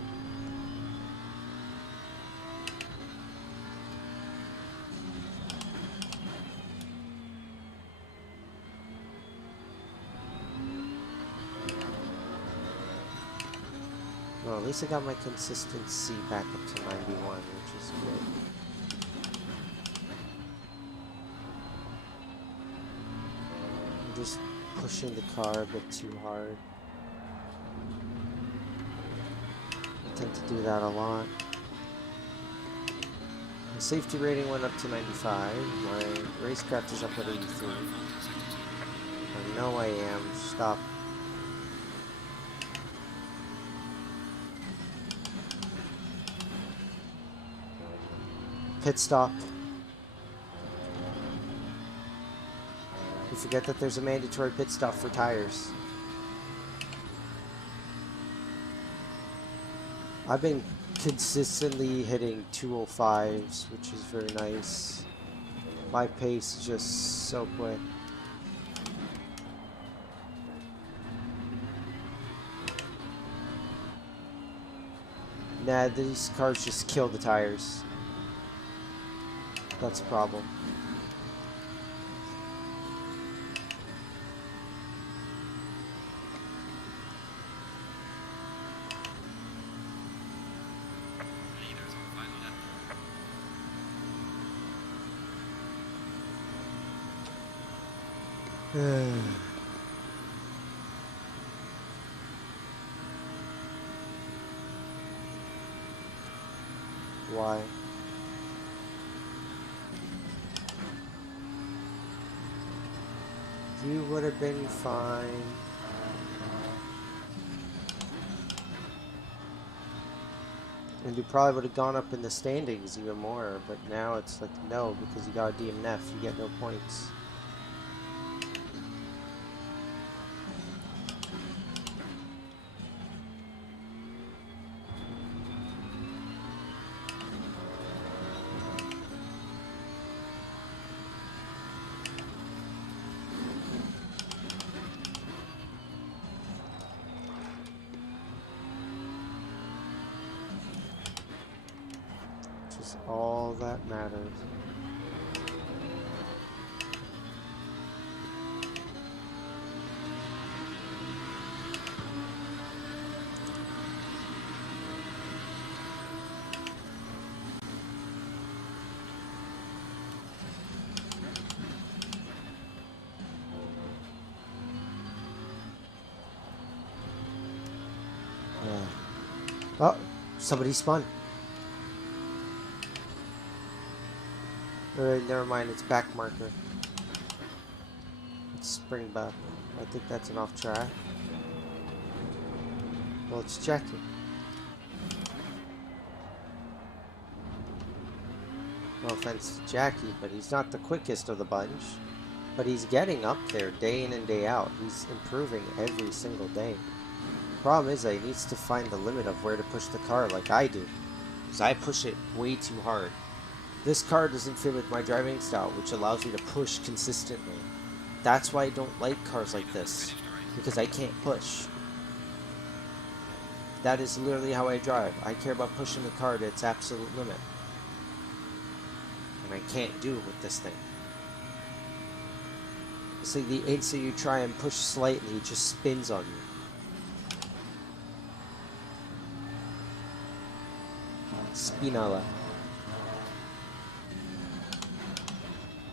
Well, at least I got my consistency back up to 91, which is good. I'm just pushing the car a bit too hard. I tend to do that a lot. My safety rating went up to 95. My racecraft is up at 83. I know I am. Stop. Pit stop. You forget that there's a mandatory pit stop for tires. I've been consistently hitting 205s, which is very nice. My pace is just so quick. Nah, these cars just kill the tires. That's a problem. Why? You would have been fine. And you probably would have gone up in the standings even more, but now it's like no, because you got a DNF, you get no points. Is all that matters. Somebody spun. Alright, never mind, it's back marker. It's spring back. I think that's an off track. Well, it's Jackie. No offense to Jackie, but he's not the quickest of the bunch. But he's getting up there day in and day out. He's improving every single day. Problem is that he needs to find the limit of where to push the car like I do. Because I push it way too hard. This car doesn't fit with my driving style, which allows me to push consistently. That's why I don't like cars like this. Because I can't push. That is literally how I drive. I care about pushing the car to its absolute limit. And I can't do it with this thing. It's like the instant you try and push slightly, it just spins on you. Spinala.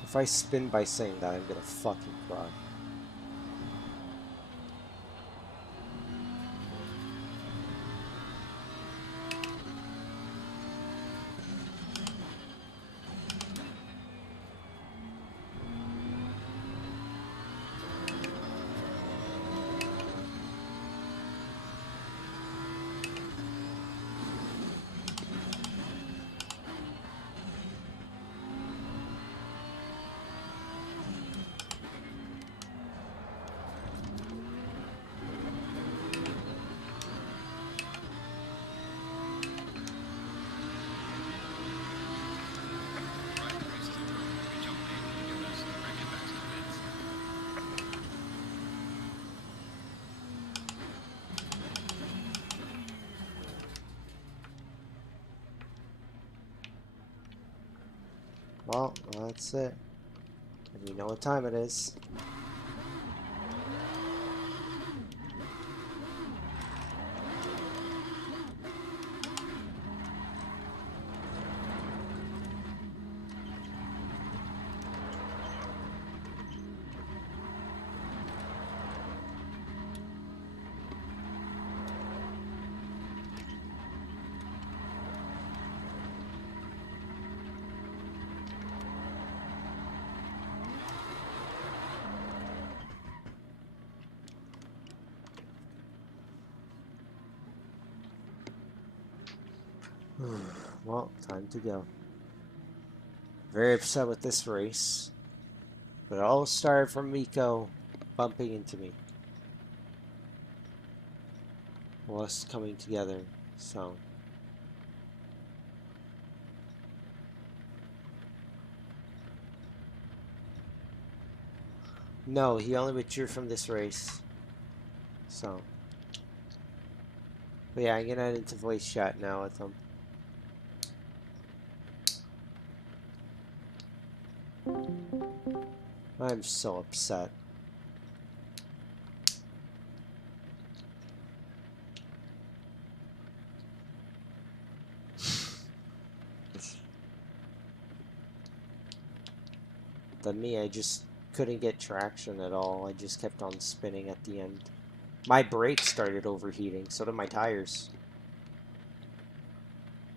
If I spin by saying that, I'm gonna fucking cry. Well, that's it. And you know what time it is. Well, time to go. Very upset with this race. But it all started from Miko bumping into me. Well, us coming together, so. No, he only withdrew from this race. So. But yeah, I'm gonna head into voice chat now with him. I'm so upset. Than me, I just couldn't get traction at all. I just kept on spinning at the end. My brakes started overheating, so did my tires.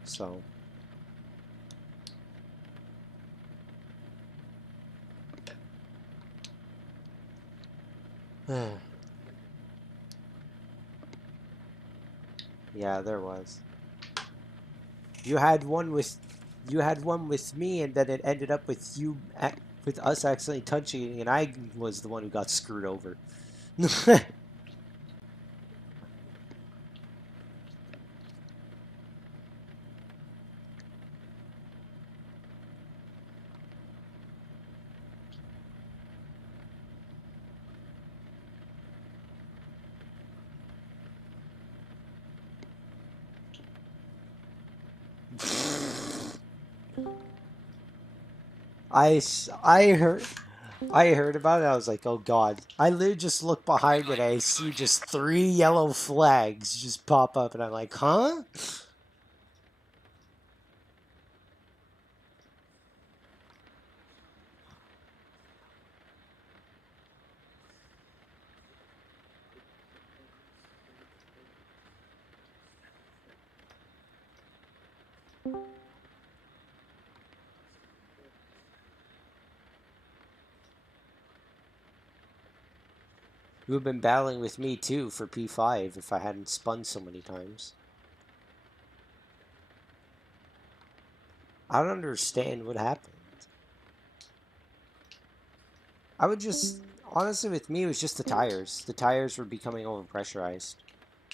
So. Yeah, there was. You had one with me, and then it ended up with with us accidentally touching, and I was the one who got screwed over. I heard about it. I was like, oh god. I literally just look behind and I see just 3 yellow flags just pop up, and I'm like, huh? You would have been battling with me too for P5 if I hadn't spun so many times. I don't understand what happened. I would just, honestly with me, it was just the tires. The tires were becoming overpressurized.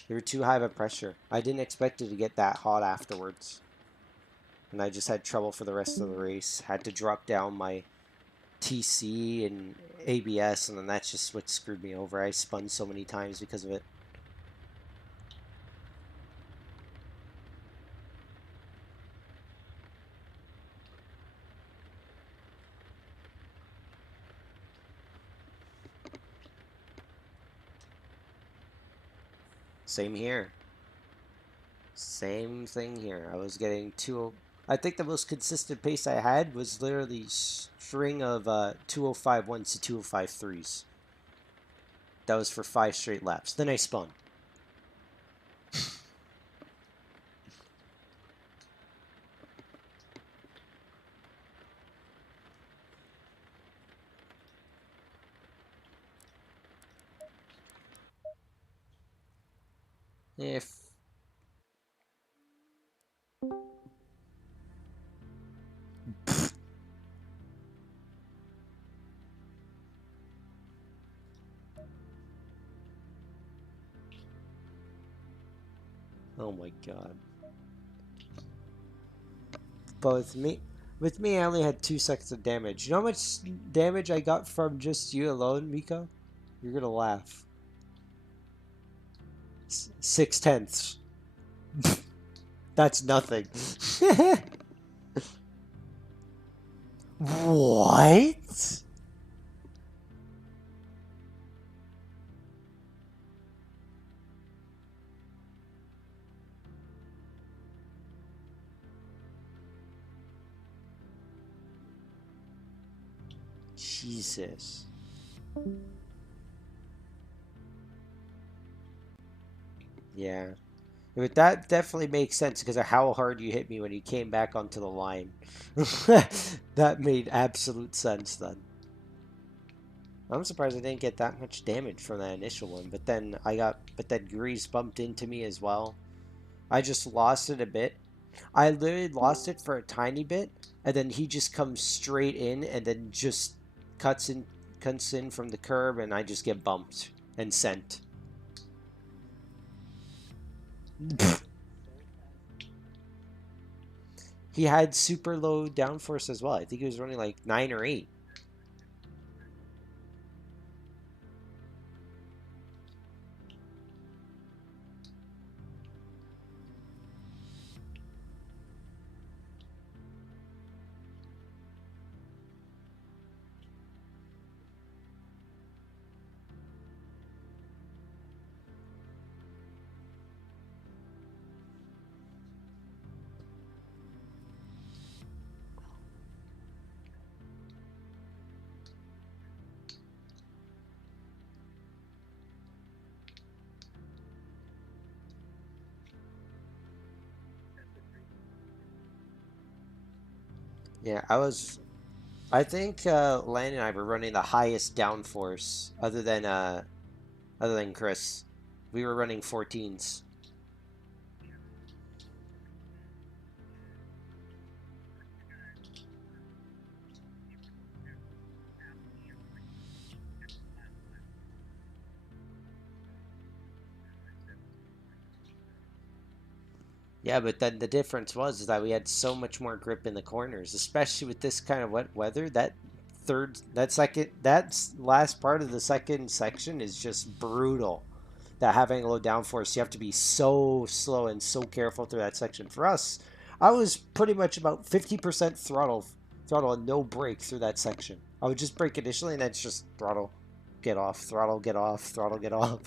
They were too high of a pressure. I didn't expect it to get that hot afterwards. And I just had trouble for the rest of the race. Had to drop down my TC and ABS, and then that's just what screwed me over. I spun so many times because of it. Same here. Same thing here. I was getting I think the most consistent pace I had was literally string of 205.1s to 205.3s. That was for 5 straight laps. Then I spun. If oh my god. But with me, I only had 2 seconds of damage. You know how much damage I got from just you alone, Miko? You're gonna laugh. 6/10. That's nothing. What? Jesus. Yeah. But that definitely makes sense because of how hard you hit me when you came back onto the line. That made absolute sense then. I'm surprised I didn't get that much damage from that initial one, but then Grease bumped into me as well. I just lost it a bit. I literally lost it for a tiny bit, and then he just comes straight in and then just cuts in from the curb, and I just get bumped and sent. He had super low downforce as well. I think he was running like 9 or 8. Yeah, I think Lan and I were running the highest downforce other than Chris. We were running 14s. Yeah, but then the difference was that we had so much more grip in the corners, especially with this kind of wet weather. That last part of the second section is just brutal. That having a low downforce, you have to be so slow and so careful through that section. For us, I was pretty much about 50% throttle and no brake through that section. I would just brake initially and then it's just throttle, get off, throttle, get off, throttle, get off.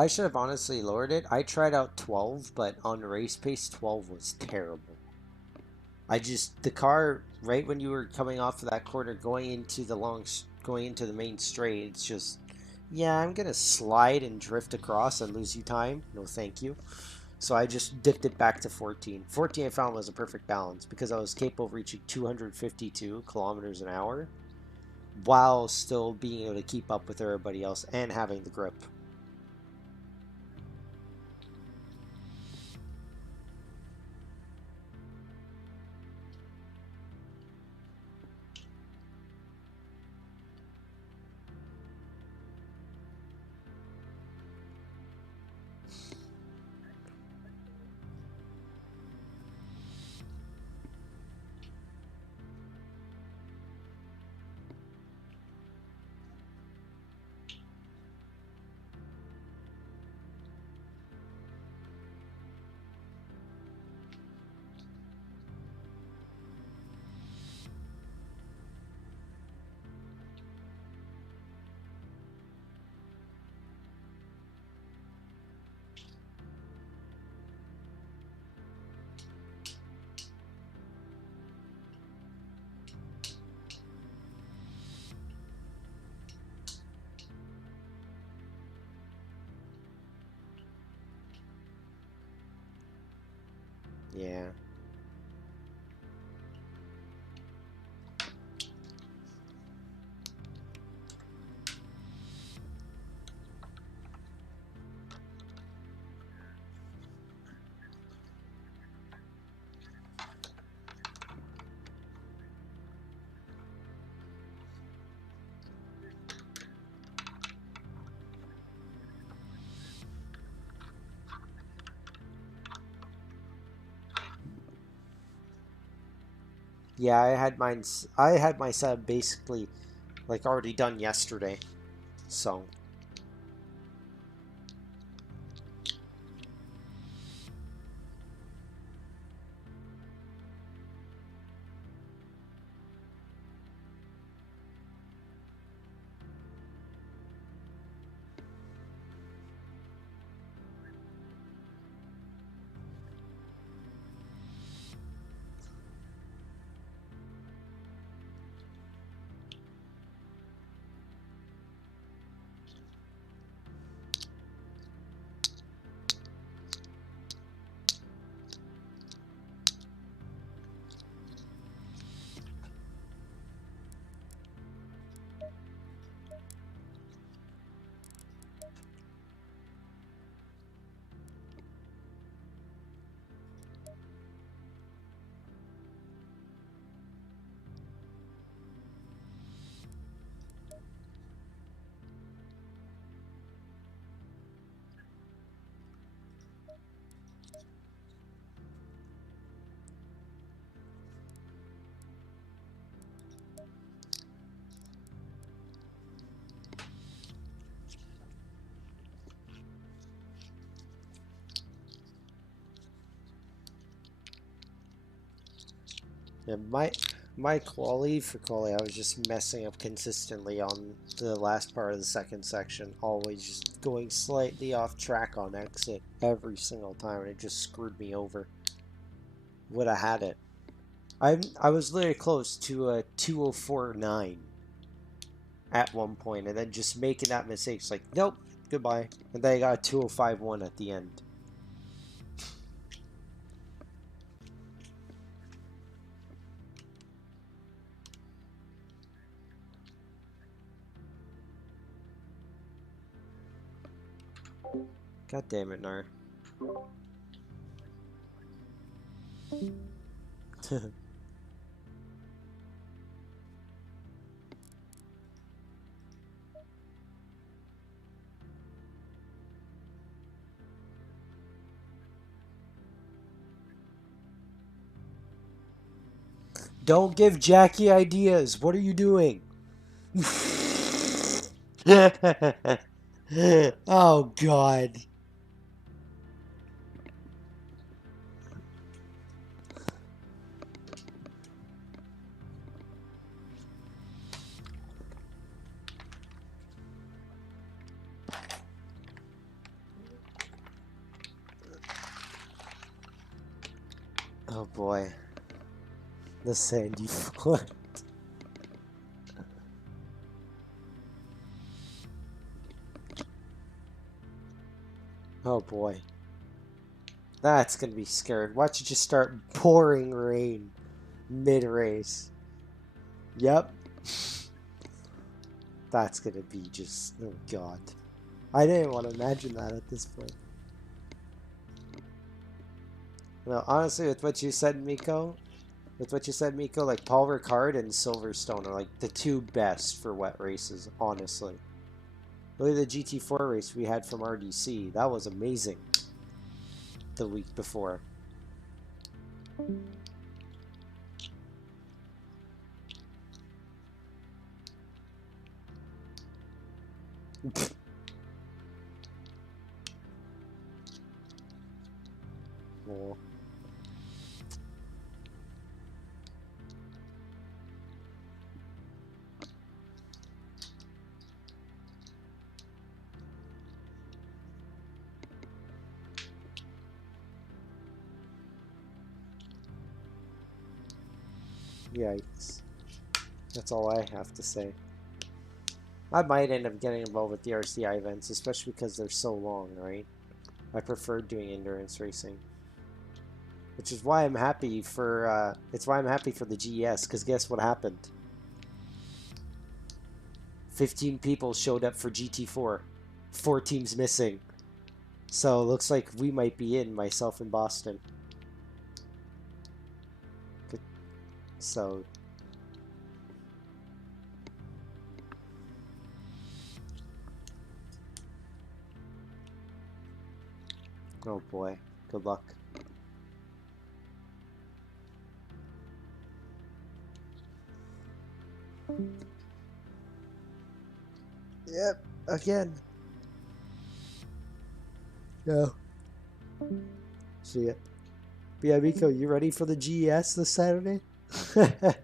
I should have honestly lowered it. I tried out 12, but on race pace, 12 was terrible. The car, right when you were coming off of that corner, going into the main straight, it's just, yeah, I'm gonna slide and drift across and lose you time. No, thank you. So I just dipped it back to 14. 14 I found was a perfect balance because I was capable of reaching 252 kilometers an hour while still being able to keep up with everybody else and having the grip. Yeah. Yeah, I had my setup basically like already done yesterday. So, yeah, my quality for quality, I was just messing up consistently on the last part of the second section, always just going slightly off track on exit every single time, and it just screwed me over. Would have had it. I was literally close to a 2049 at one point, and then just making that mistake. It's like, nope, goodbye. And then I got a 2051 at the end. God damn it, Nar. Don't give Jackie ideas. What are you doing? Oh, God. Oh boy. The sandy foot. Oh boy. That's gonna be scary. Watch it just start pouring rain mid-race. Yep. That's gonna be just... Oh god. I didn't want to imagine that at this point. Well, honestly, with what you said, Miko, like Paul Ricard and Silverstone are like the two best for wet races, honestly. Look at the GT4 race we had from RDC. That was amazing. The week before. Oh. Yikes. That's all I have to say. I might end up getting involved with the RCI events, especially because they're so long, right? I prefer doing endurance racing. Which is why I'm happy for, it's why I'm happy for the GES, because guess what happened? 15 people showed up for GT4. 4 teams missing. So, looks like we might be in, myself and Boston. So... Oh boy. Good luck. Yep, again. No. See ya. But yeah, Miko, you ready for the GES this Saturday? The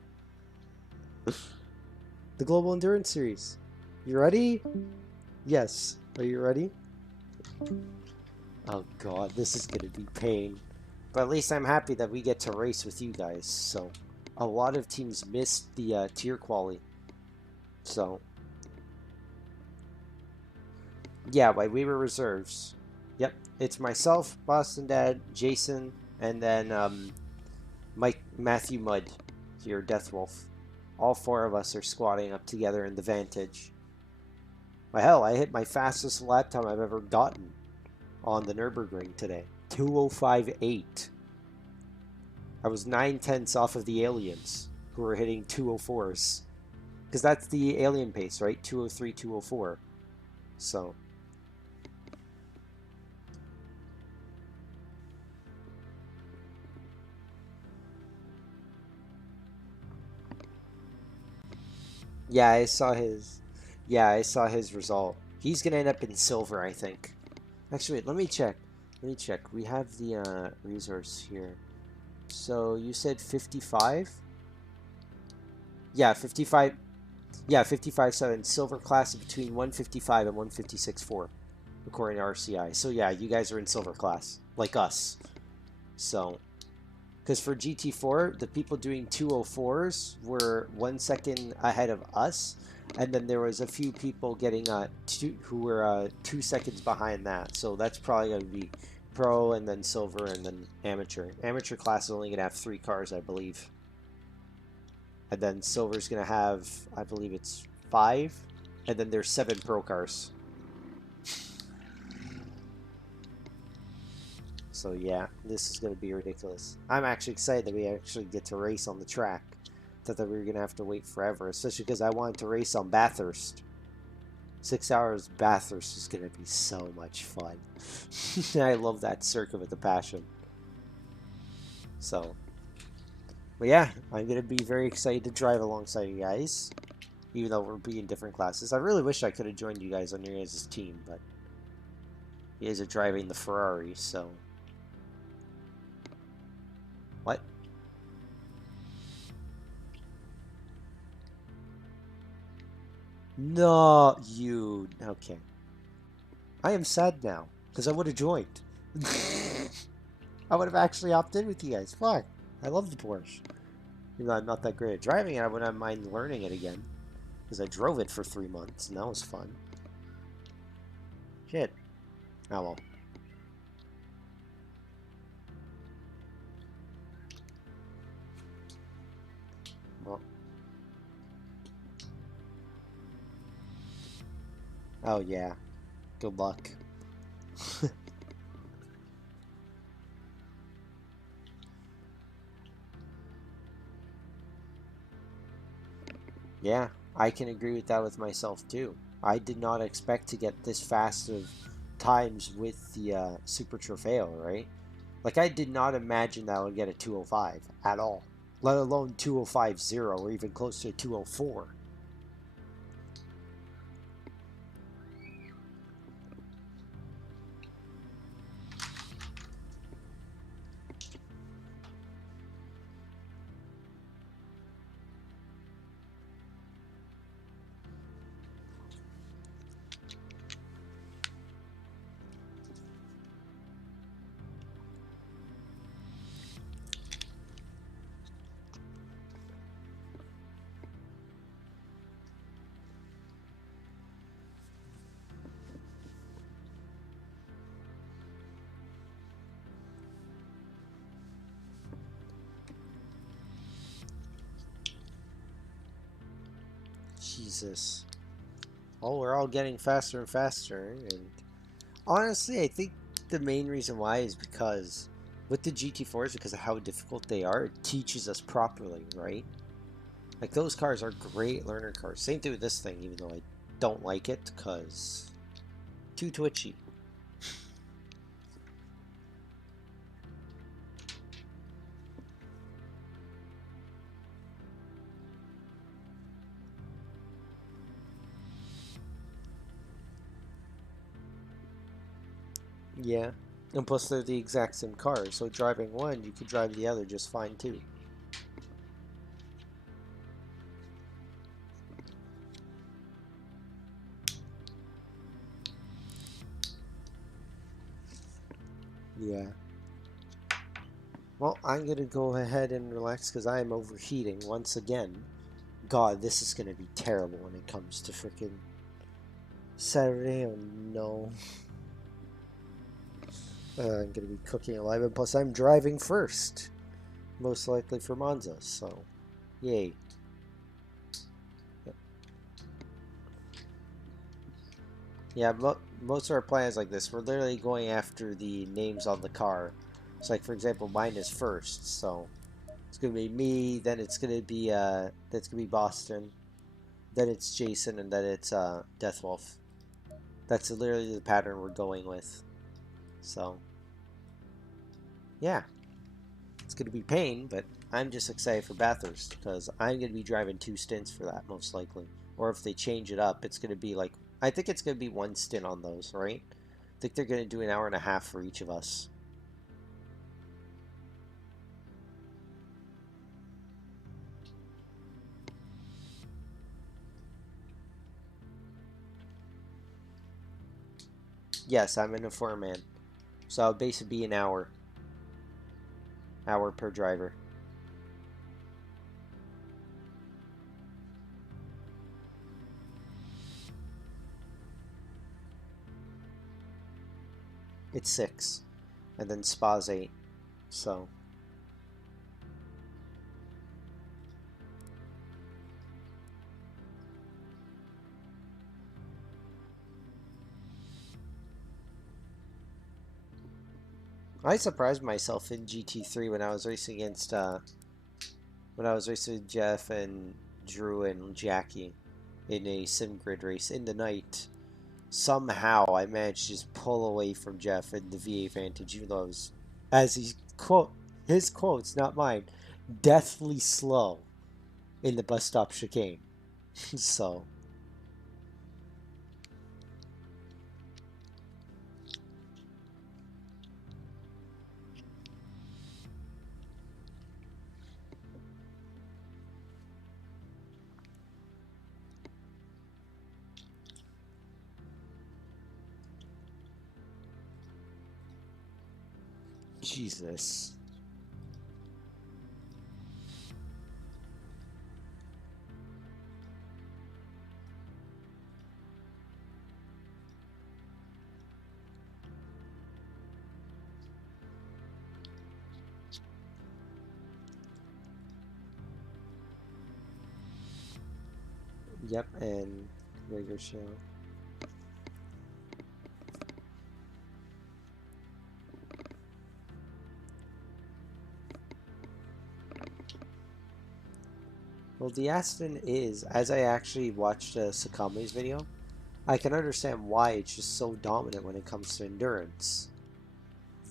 Global Endurance Series. You ready? Yes. Are you ready? Oh god, this is gonna be pain. But at least I'm happy that we get to race with you guys. So, a lot of teams missed the tier quali. So, yeah, like we were reserves. Yep, it's myself, Boston Dad, Jason, and then Matthew Mudd, your Death Wolf. All 4 of us are squatting up together in the Vantage. Well, hell, I hit my fastest lap time I've ever gotten on the Nürburgring today. 2:05.8. I was 9/10 off of the aliens who were hitting 2:04s. Because that's the alien pace, right? 2:03, 2:04. So... Yeah, I saw his... Yeah, I saw his result. He's gonna end up in silver, I think. Actually, wait, let me check. Let me check. We have the resource here. So, you said 55? Yeah, 55... Yeah, 55.7. Silver class between 155 and 156.4, according to RCI. So, yeah, you guys are in silver class, like us. So... Because for GT4, the people doing 2:04s were 1 second ahead of us, and then there was a few people getting who were 2 seconds behind that. So that's probably going to be pro, and then silver, and then amateur. Amateur class is only going to have 3 cars, I believe. And then silver's going to have, I believe it's 5, and then there's 7 pro cars. So yeah, this is going to be ridiculous. I'm actually excited that we actually get to race on the track. Thought that we were going to have to wait forever, especially because I wanted to race on Bathurst. 6 hours Bathurst is going to be so much fun. I love that circuit with a passion. So, but yeah, I'm going to be very excited to drive alongside you guys, even though we're being different classes. I really wish I could have joined you guys on your guys' team, but you guys are driving the Ferrari, so... What? No, you... Okay. I am sad now, because I would have joined. I would have actually opted in with you guys. Fuck. I love the Porsche. Even though I'm not that great at driving it, I wouldn't mind learning it again. Because I drove it for 3 months, and that was fun. Shit. Oh well. Well. Oh yeah. Good luck. Yeah, I can agree with that with myself too. I did not expect to get this fast of times with the Super Trofeo, right? Like, I did not imagine that I would get a 205 at all, let alone 205.0 or even close to 204. Jesus. Oh, we're all getting faster and faster, and honestly, I think the main reason why is because with the GT4s, because of how difficult they are, it teaches us properly, right? Like, those cars are great learner cars. Same thing with this thing, even though I don't like it, because too twitchy. Yeah. And plus, they're the exact same cars, so driving one, you could drive the other just fine, too. Yeah. Well, I'm going to go ahead and relax because I am overheating once again. God, this is going to be terrible when it comes to freaking Saturday. Oh, no. I'm going to be cooking alive, and plus I'm driving first. Most likely for Monza, so yay. Yeah, most of our plans like this, we're literally going after the names on the car. So, like, for example, mine is first, so it's gonna be me, then it's gonna be that's gonna be Boston, then it's Jason, and then it's Deathwolf. That's literally the pattern we're going with. So yeah, it's gonna be pain, but I'm just excited for Bathurst because I'm gonna be driving 2 stints for that most likely. Or if they change it up, it's gonna be like, I think it's gonna be 1 stint on those, right? I think they're gonna do an hour and a half for each of us. Yes, I'm in a 4-man. So I'll basically be an hour. Hour per driver. It's 6. And then Spa's 8. So I surprised myself in GT3 when I was racing against when I was racing Jeff and Drew and Jackie in a sim grid race in the night. Somehow I managed to just pull away from Jeff in the VA Vantage, even though I was, as his quotes, not mine, deathly slow in the bus stop chicane. So Jesus. Yep, and regular show. Well, the accident is, as I actually watched Sakami's video, I can understand why it's just so dominant when it comes to endurance.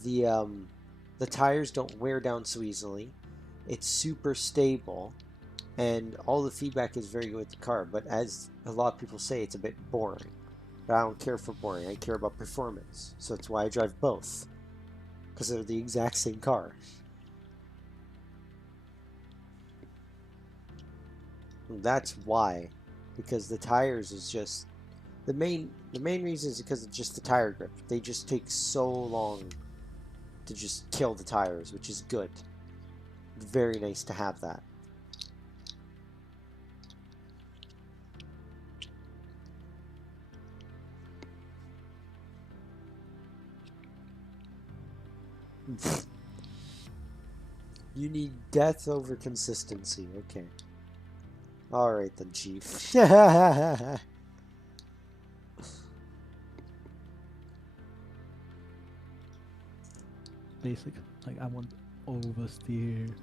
The tires don't wear down so easily. It's super stable, and all the feedback is very good with the car. But as a lot of people say, it's a bit boring. But I don't care for boring. I care about performance. So that's why I drive both, because they're the exact same car. And that's why, because the tires is just the main reason is because it's just the tire grip. They just take so long to just kill the tires, which is good. Very nice to have that. You need depth over consistency. Okay. Alright then, Chief. Basic. Like I want oversteer.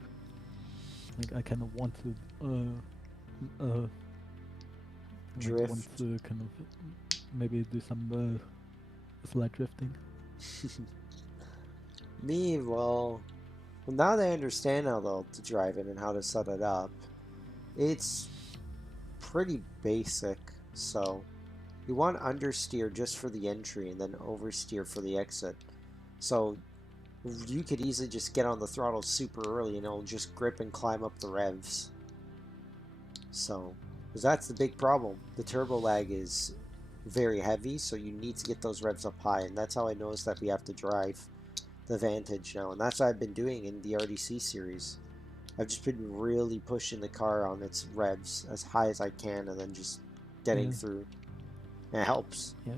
Like I kind of want to like Drift. want to kind of maybe do some slide drifting. Me, well, now that I understand how to drive it and how to set it up, it's pretty basic. So you want understeer just for the entry and then oversteer for the exit. So you could easily just get on the throttle super early and it'll just grip and climb up the revs. So, because that's the big problem. The turbo lag is very heavy, so you need to get those revs up high, and that's how I noticed that we have to drive the Vantage now, and that's what I've been doing in the RDC series. I've just been really pushing the car on its revs as high as I can, and then just getting Yeah. through. And it helps. Yeah,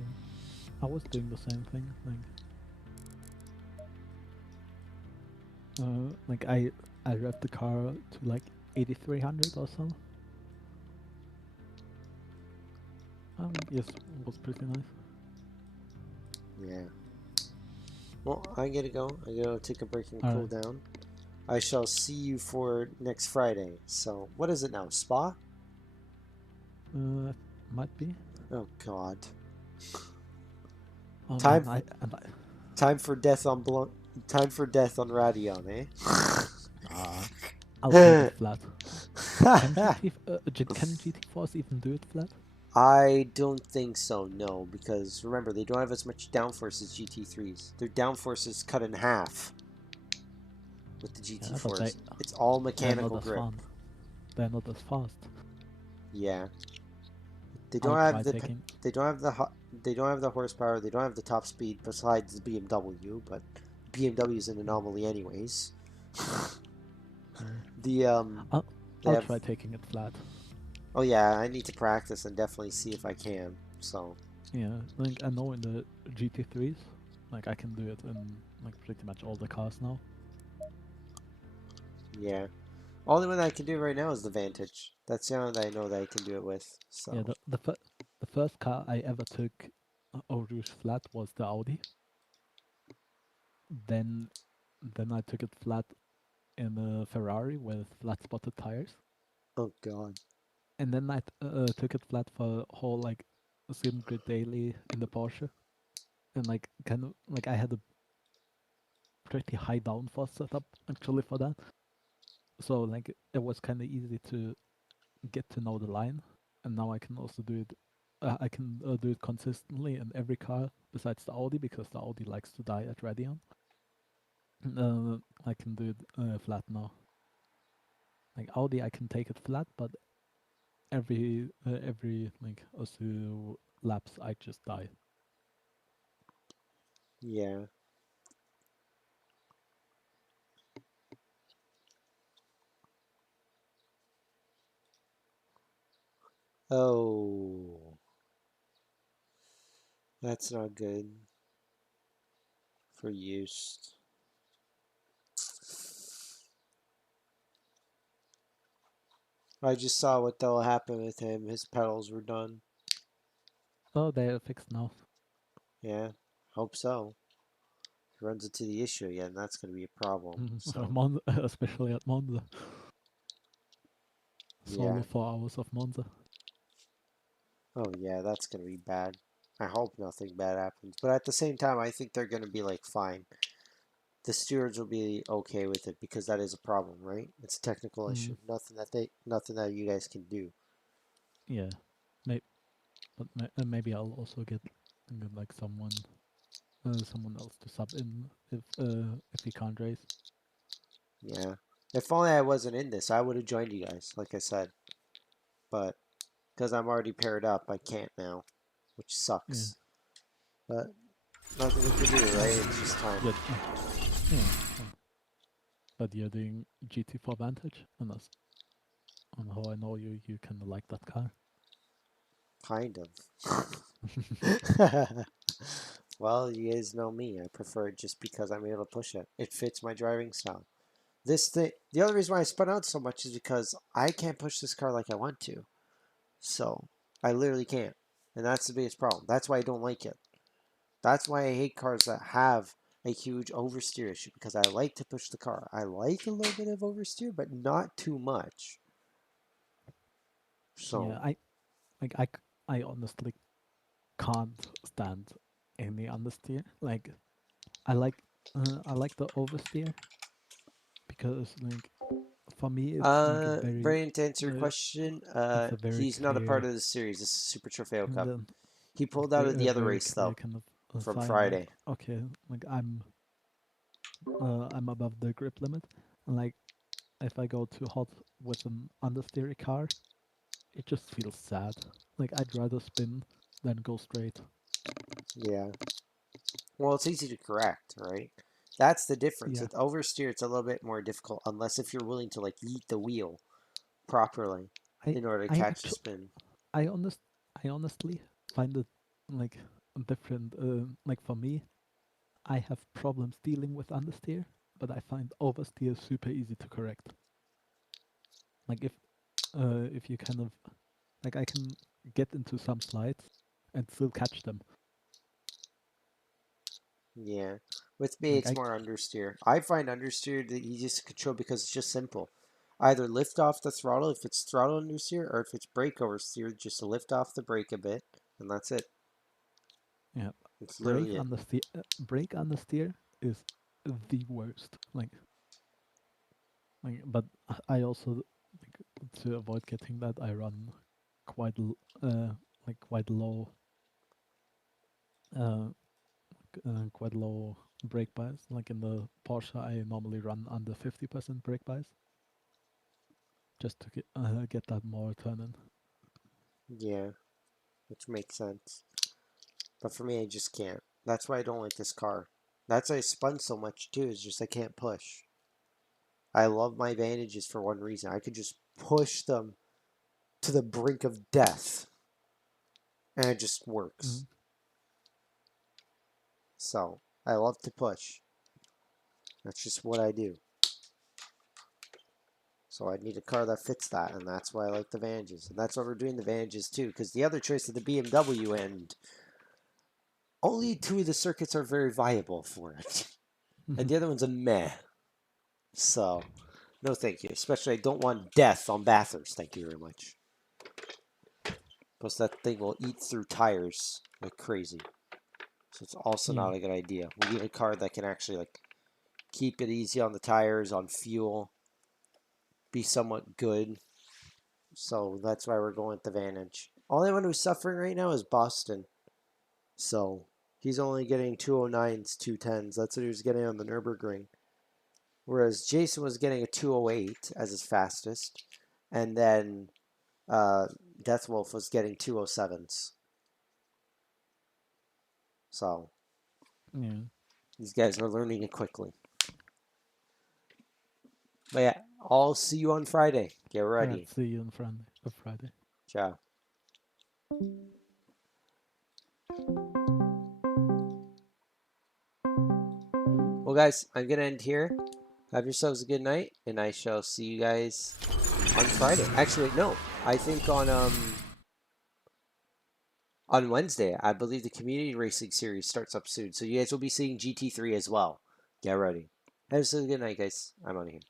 I was doing the same thing. Like I rev the car to like 8300 or so. Yes, it was pretty nice. Yeah. Well, I gotta go. I gotta take a break and cool Alright. down. I shall see you for next Friday. So, what is it now? Spa? Might be. Oh God. Oh, Time. man, Time for death on Time for death on Radion, eh? I'll take it flat. Can GT Force even do it flat? I don't think so, no, because remember, they don't have as much downforce as GT3s. Their downforce is cut in half with the GT Yeah, but Force. It's all they're mechanical not as grip. fast. They're not as fast. Yeah. They don't I'll have try the taking. they don't have the horsepower, they don't have the top speed besides the BMW, but BMW is an anomaly anyways. The I'll try taking it flat. Oh yeah, I need to practice and definitely see if I can. So Yeah, like I know in the GT3s, like I can do it in like pretty much all the cars now. yeah. Only one that I can do right now is the Vantage. That's the only that I know that I can do it with. So Yeah, the first car I ever took Orange flat was the Audi. Then I took it flat in a Ferrari with flat spotted tires, oh god. and then I took it flat for a whole like sim grid daily in the Porsche, and like kind of like I had a pretty high downforce setup actually for that. So like it was kind of easy to get to know the line, and now I can also do it. I can do it consistently in every car besides the Audi because the Audi likes to die at Radeon. I can do it flat now. Like Audi, I can take it flat, but every like a few laps, I just die. Yeah. Oh. That's not good for use. I just saw what the hell happened with him. His pedals were done. Oh, they're fixed now. Yeah, hope so. He runs into the issue again, that's going to be a problem. So, Monza, especially at Monza. Solo yeah. 4 hours of Monza. Oh, yeah, that's going to be bad. I hope nothing bad happens. But at the same time, I think they're going to be like, fine. The stewards will be okay with it because that is a problem, right? It's a technical issue. Nothing that you guys can do. Yeah, but maybe I'll also get like someone else to sub in if he can't race. Yeah. If only I wasn't in this, I would have joined you guys, like I said. But because I'm already paired up, I can't now, which sucks. But nothing we can do, right? It's just time. Yeah. But you're doing GT4 Vantage, and that's on how I know you. You kind of like that car. Kind of. Well, you guys know me. I prefer it just because I'm able to push it. It fits my driving style. The other reason why I spun out so much is because I can't push this car like I want to. So, I literally can't. And that's the biggest problem. That's why I don't like it. That's why I hate cars that have a huge oversteer issue, because I like to push the car. I like a little bit of oversteer, but not too much. So, Yeah, I honestly can't stand any understeer. Like, I like the oversteer because like for me it's like a very Brandon, to answer your question, it's a very he's not a part clear, of the series. This is Super Trofeo and Cup. then He pulled out of the a other very race clear though kind of a from sign Friday. like, okay, like I'm above the grip limit, and like if I go too hot with an understeer car, it just feels sad. Like I'd rather spin than go straight. Yeah. Well, it's easy to correct, right? That's the difference. Yeah, With oversteer, it's a little bit more difficult unless if you're willing to like eat the wheel properly I in order to I catch the actually spin. I honest I honestly find it like different. Like for me, I have problems dealing with understeer, but I find oversteer super easy to correct. Like if you kind of like I can get into some slides and still catch them. Yeah. With me, Like it's more understeer. I find understeer the easiest to control because it's just simple. Either lift off the throttle if it's throttle understeer, or if it's brake oversteer, just lift off the brake a bit, and that's it. Yeah, It's literally it. brake understeer is the worst. But I also like to avoid getting that. I run quite quite low uh, quite low brake bias. Like in the Porsche, I normally run under 50% brake bias, just to get that more turn in. Yeah, which makes sense. But for me, I just can't. That's why I don't like this car. That's why I spun so much too, is just I can't push. I love my Vantages for one reason. I could just push them to the brink of death. And it just works. So, I love to push. That's just what I do. So I need a car that fits that, and that's why I like the Vantages. And that's why we're doing the Vantages too, because the other choice of the BMW, and only two of the circuits are very viable for it. And the other one's a meh. So, no thank you. Especially I don't want death on Bathurst, thank you very much. Plus that thing will eat through tires like crazy. So it's also not a good idea. We need a car that can actually like keep it easy on the tires, on fuel, be somewhat good. So that's why we're going with the Vantage. Only one who's suffering right now is Boston. So he's only getting 209s, 210s. That's what he was getting on the Nürburgring. Whereas Jason was getting a 208 as his fastest. And then Deathwolf was getting 207s. So these guys are learning it quickly. But yeah, I'll see you on Friday. Get ready. Yeah, see you on Friday. Ciao. Well, guys, I'm going to end here. Have yourselves a good night, and I shall see you guys On Friday. Actually, no. I think on Wednesday. I believe the community racing series starts up soon. So you guys will be seeing GT3 as well. Get ready. Have a good night, guys. I'm out of here.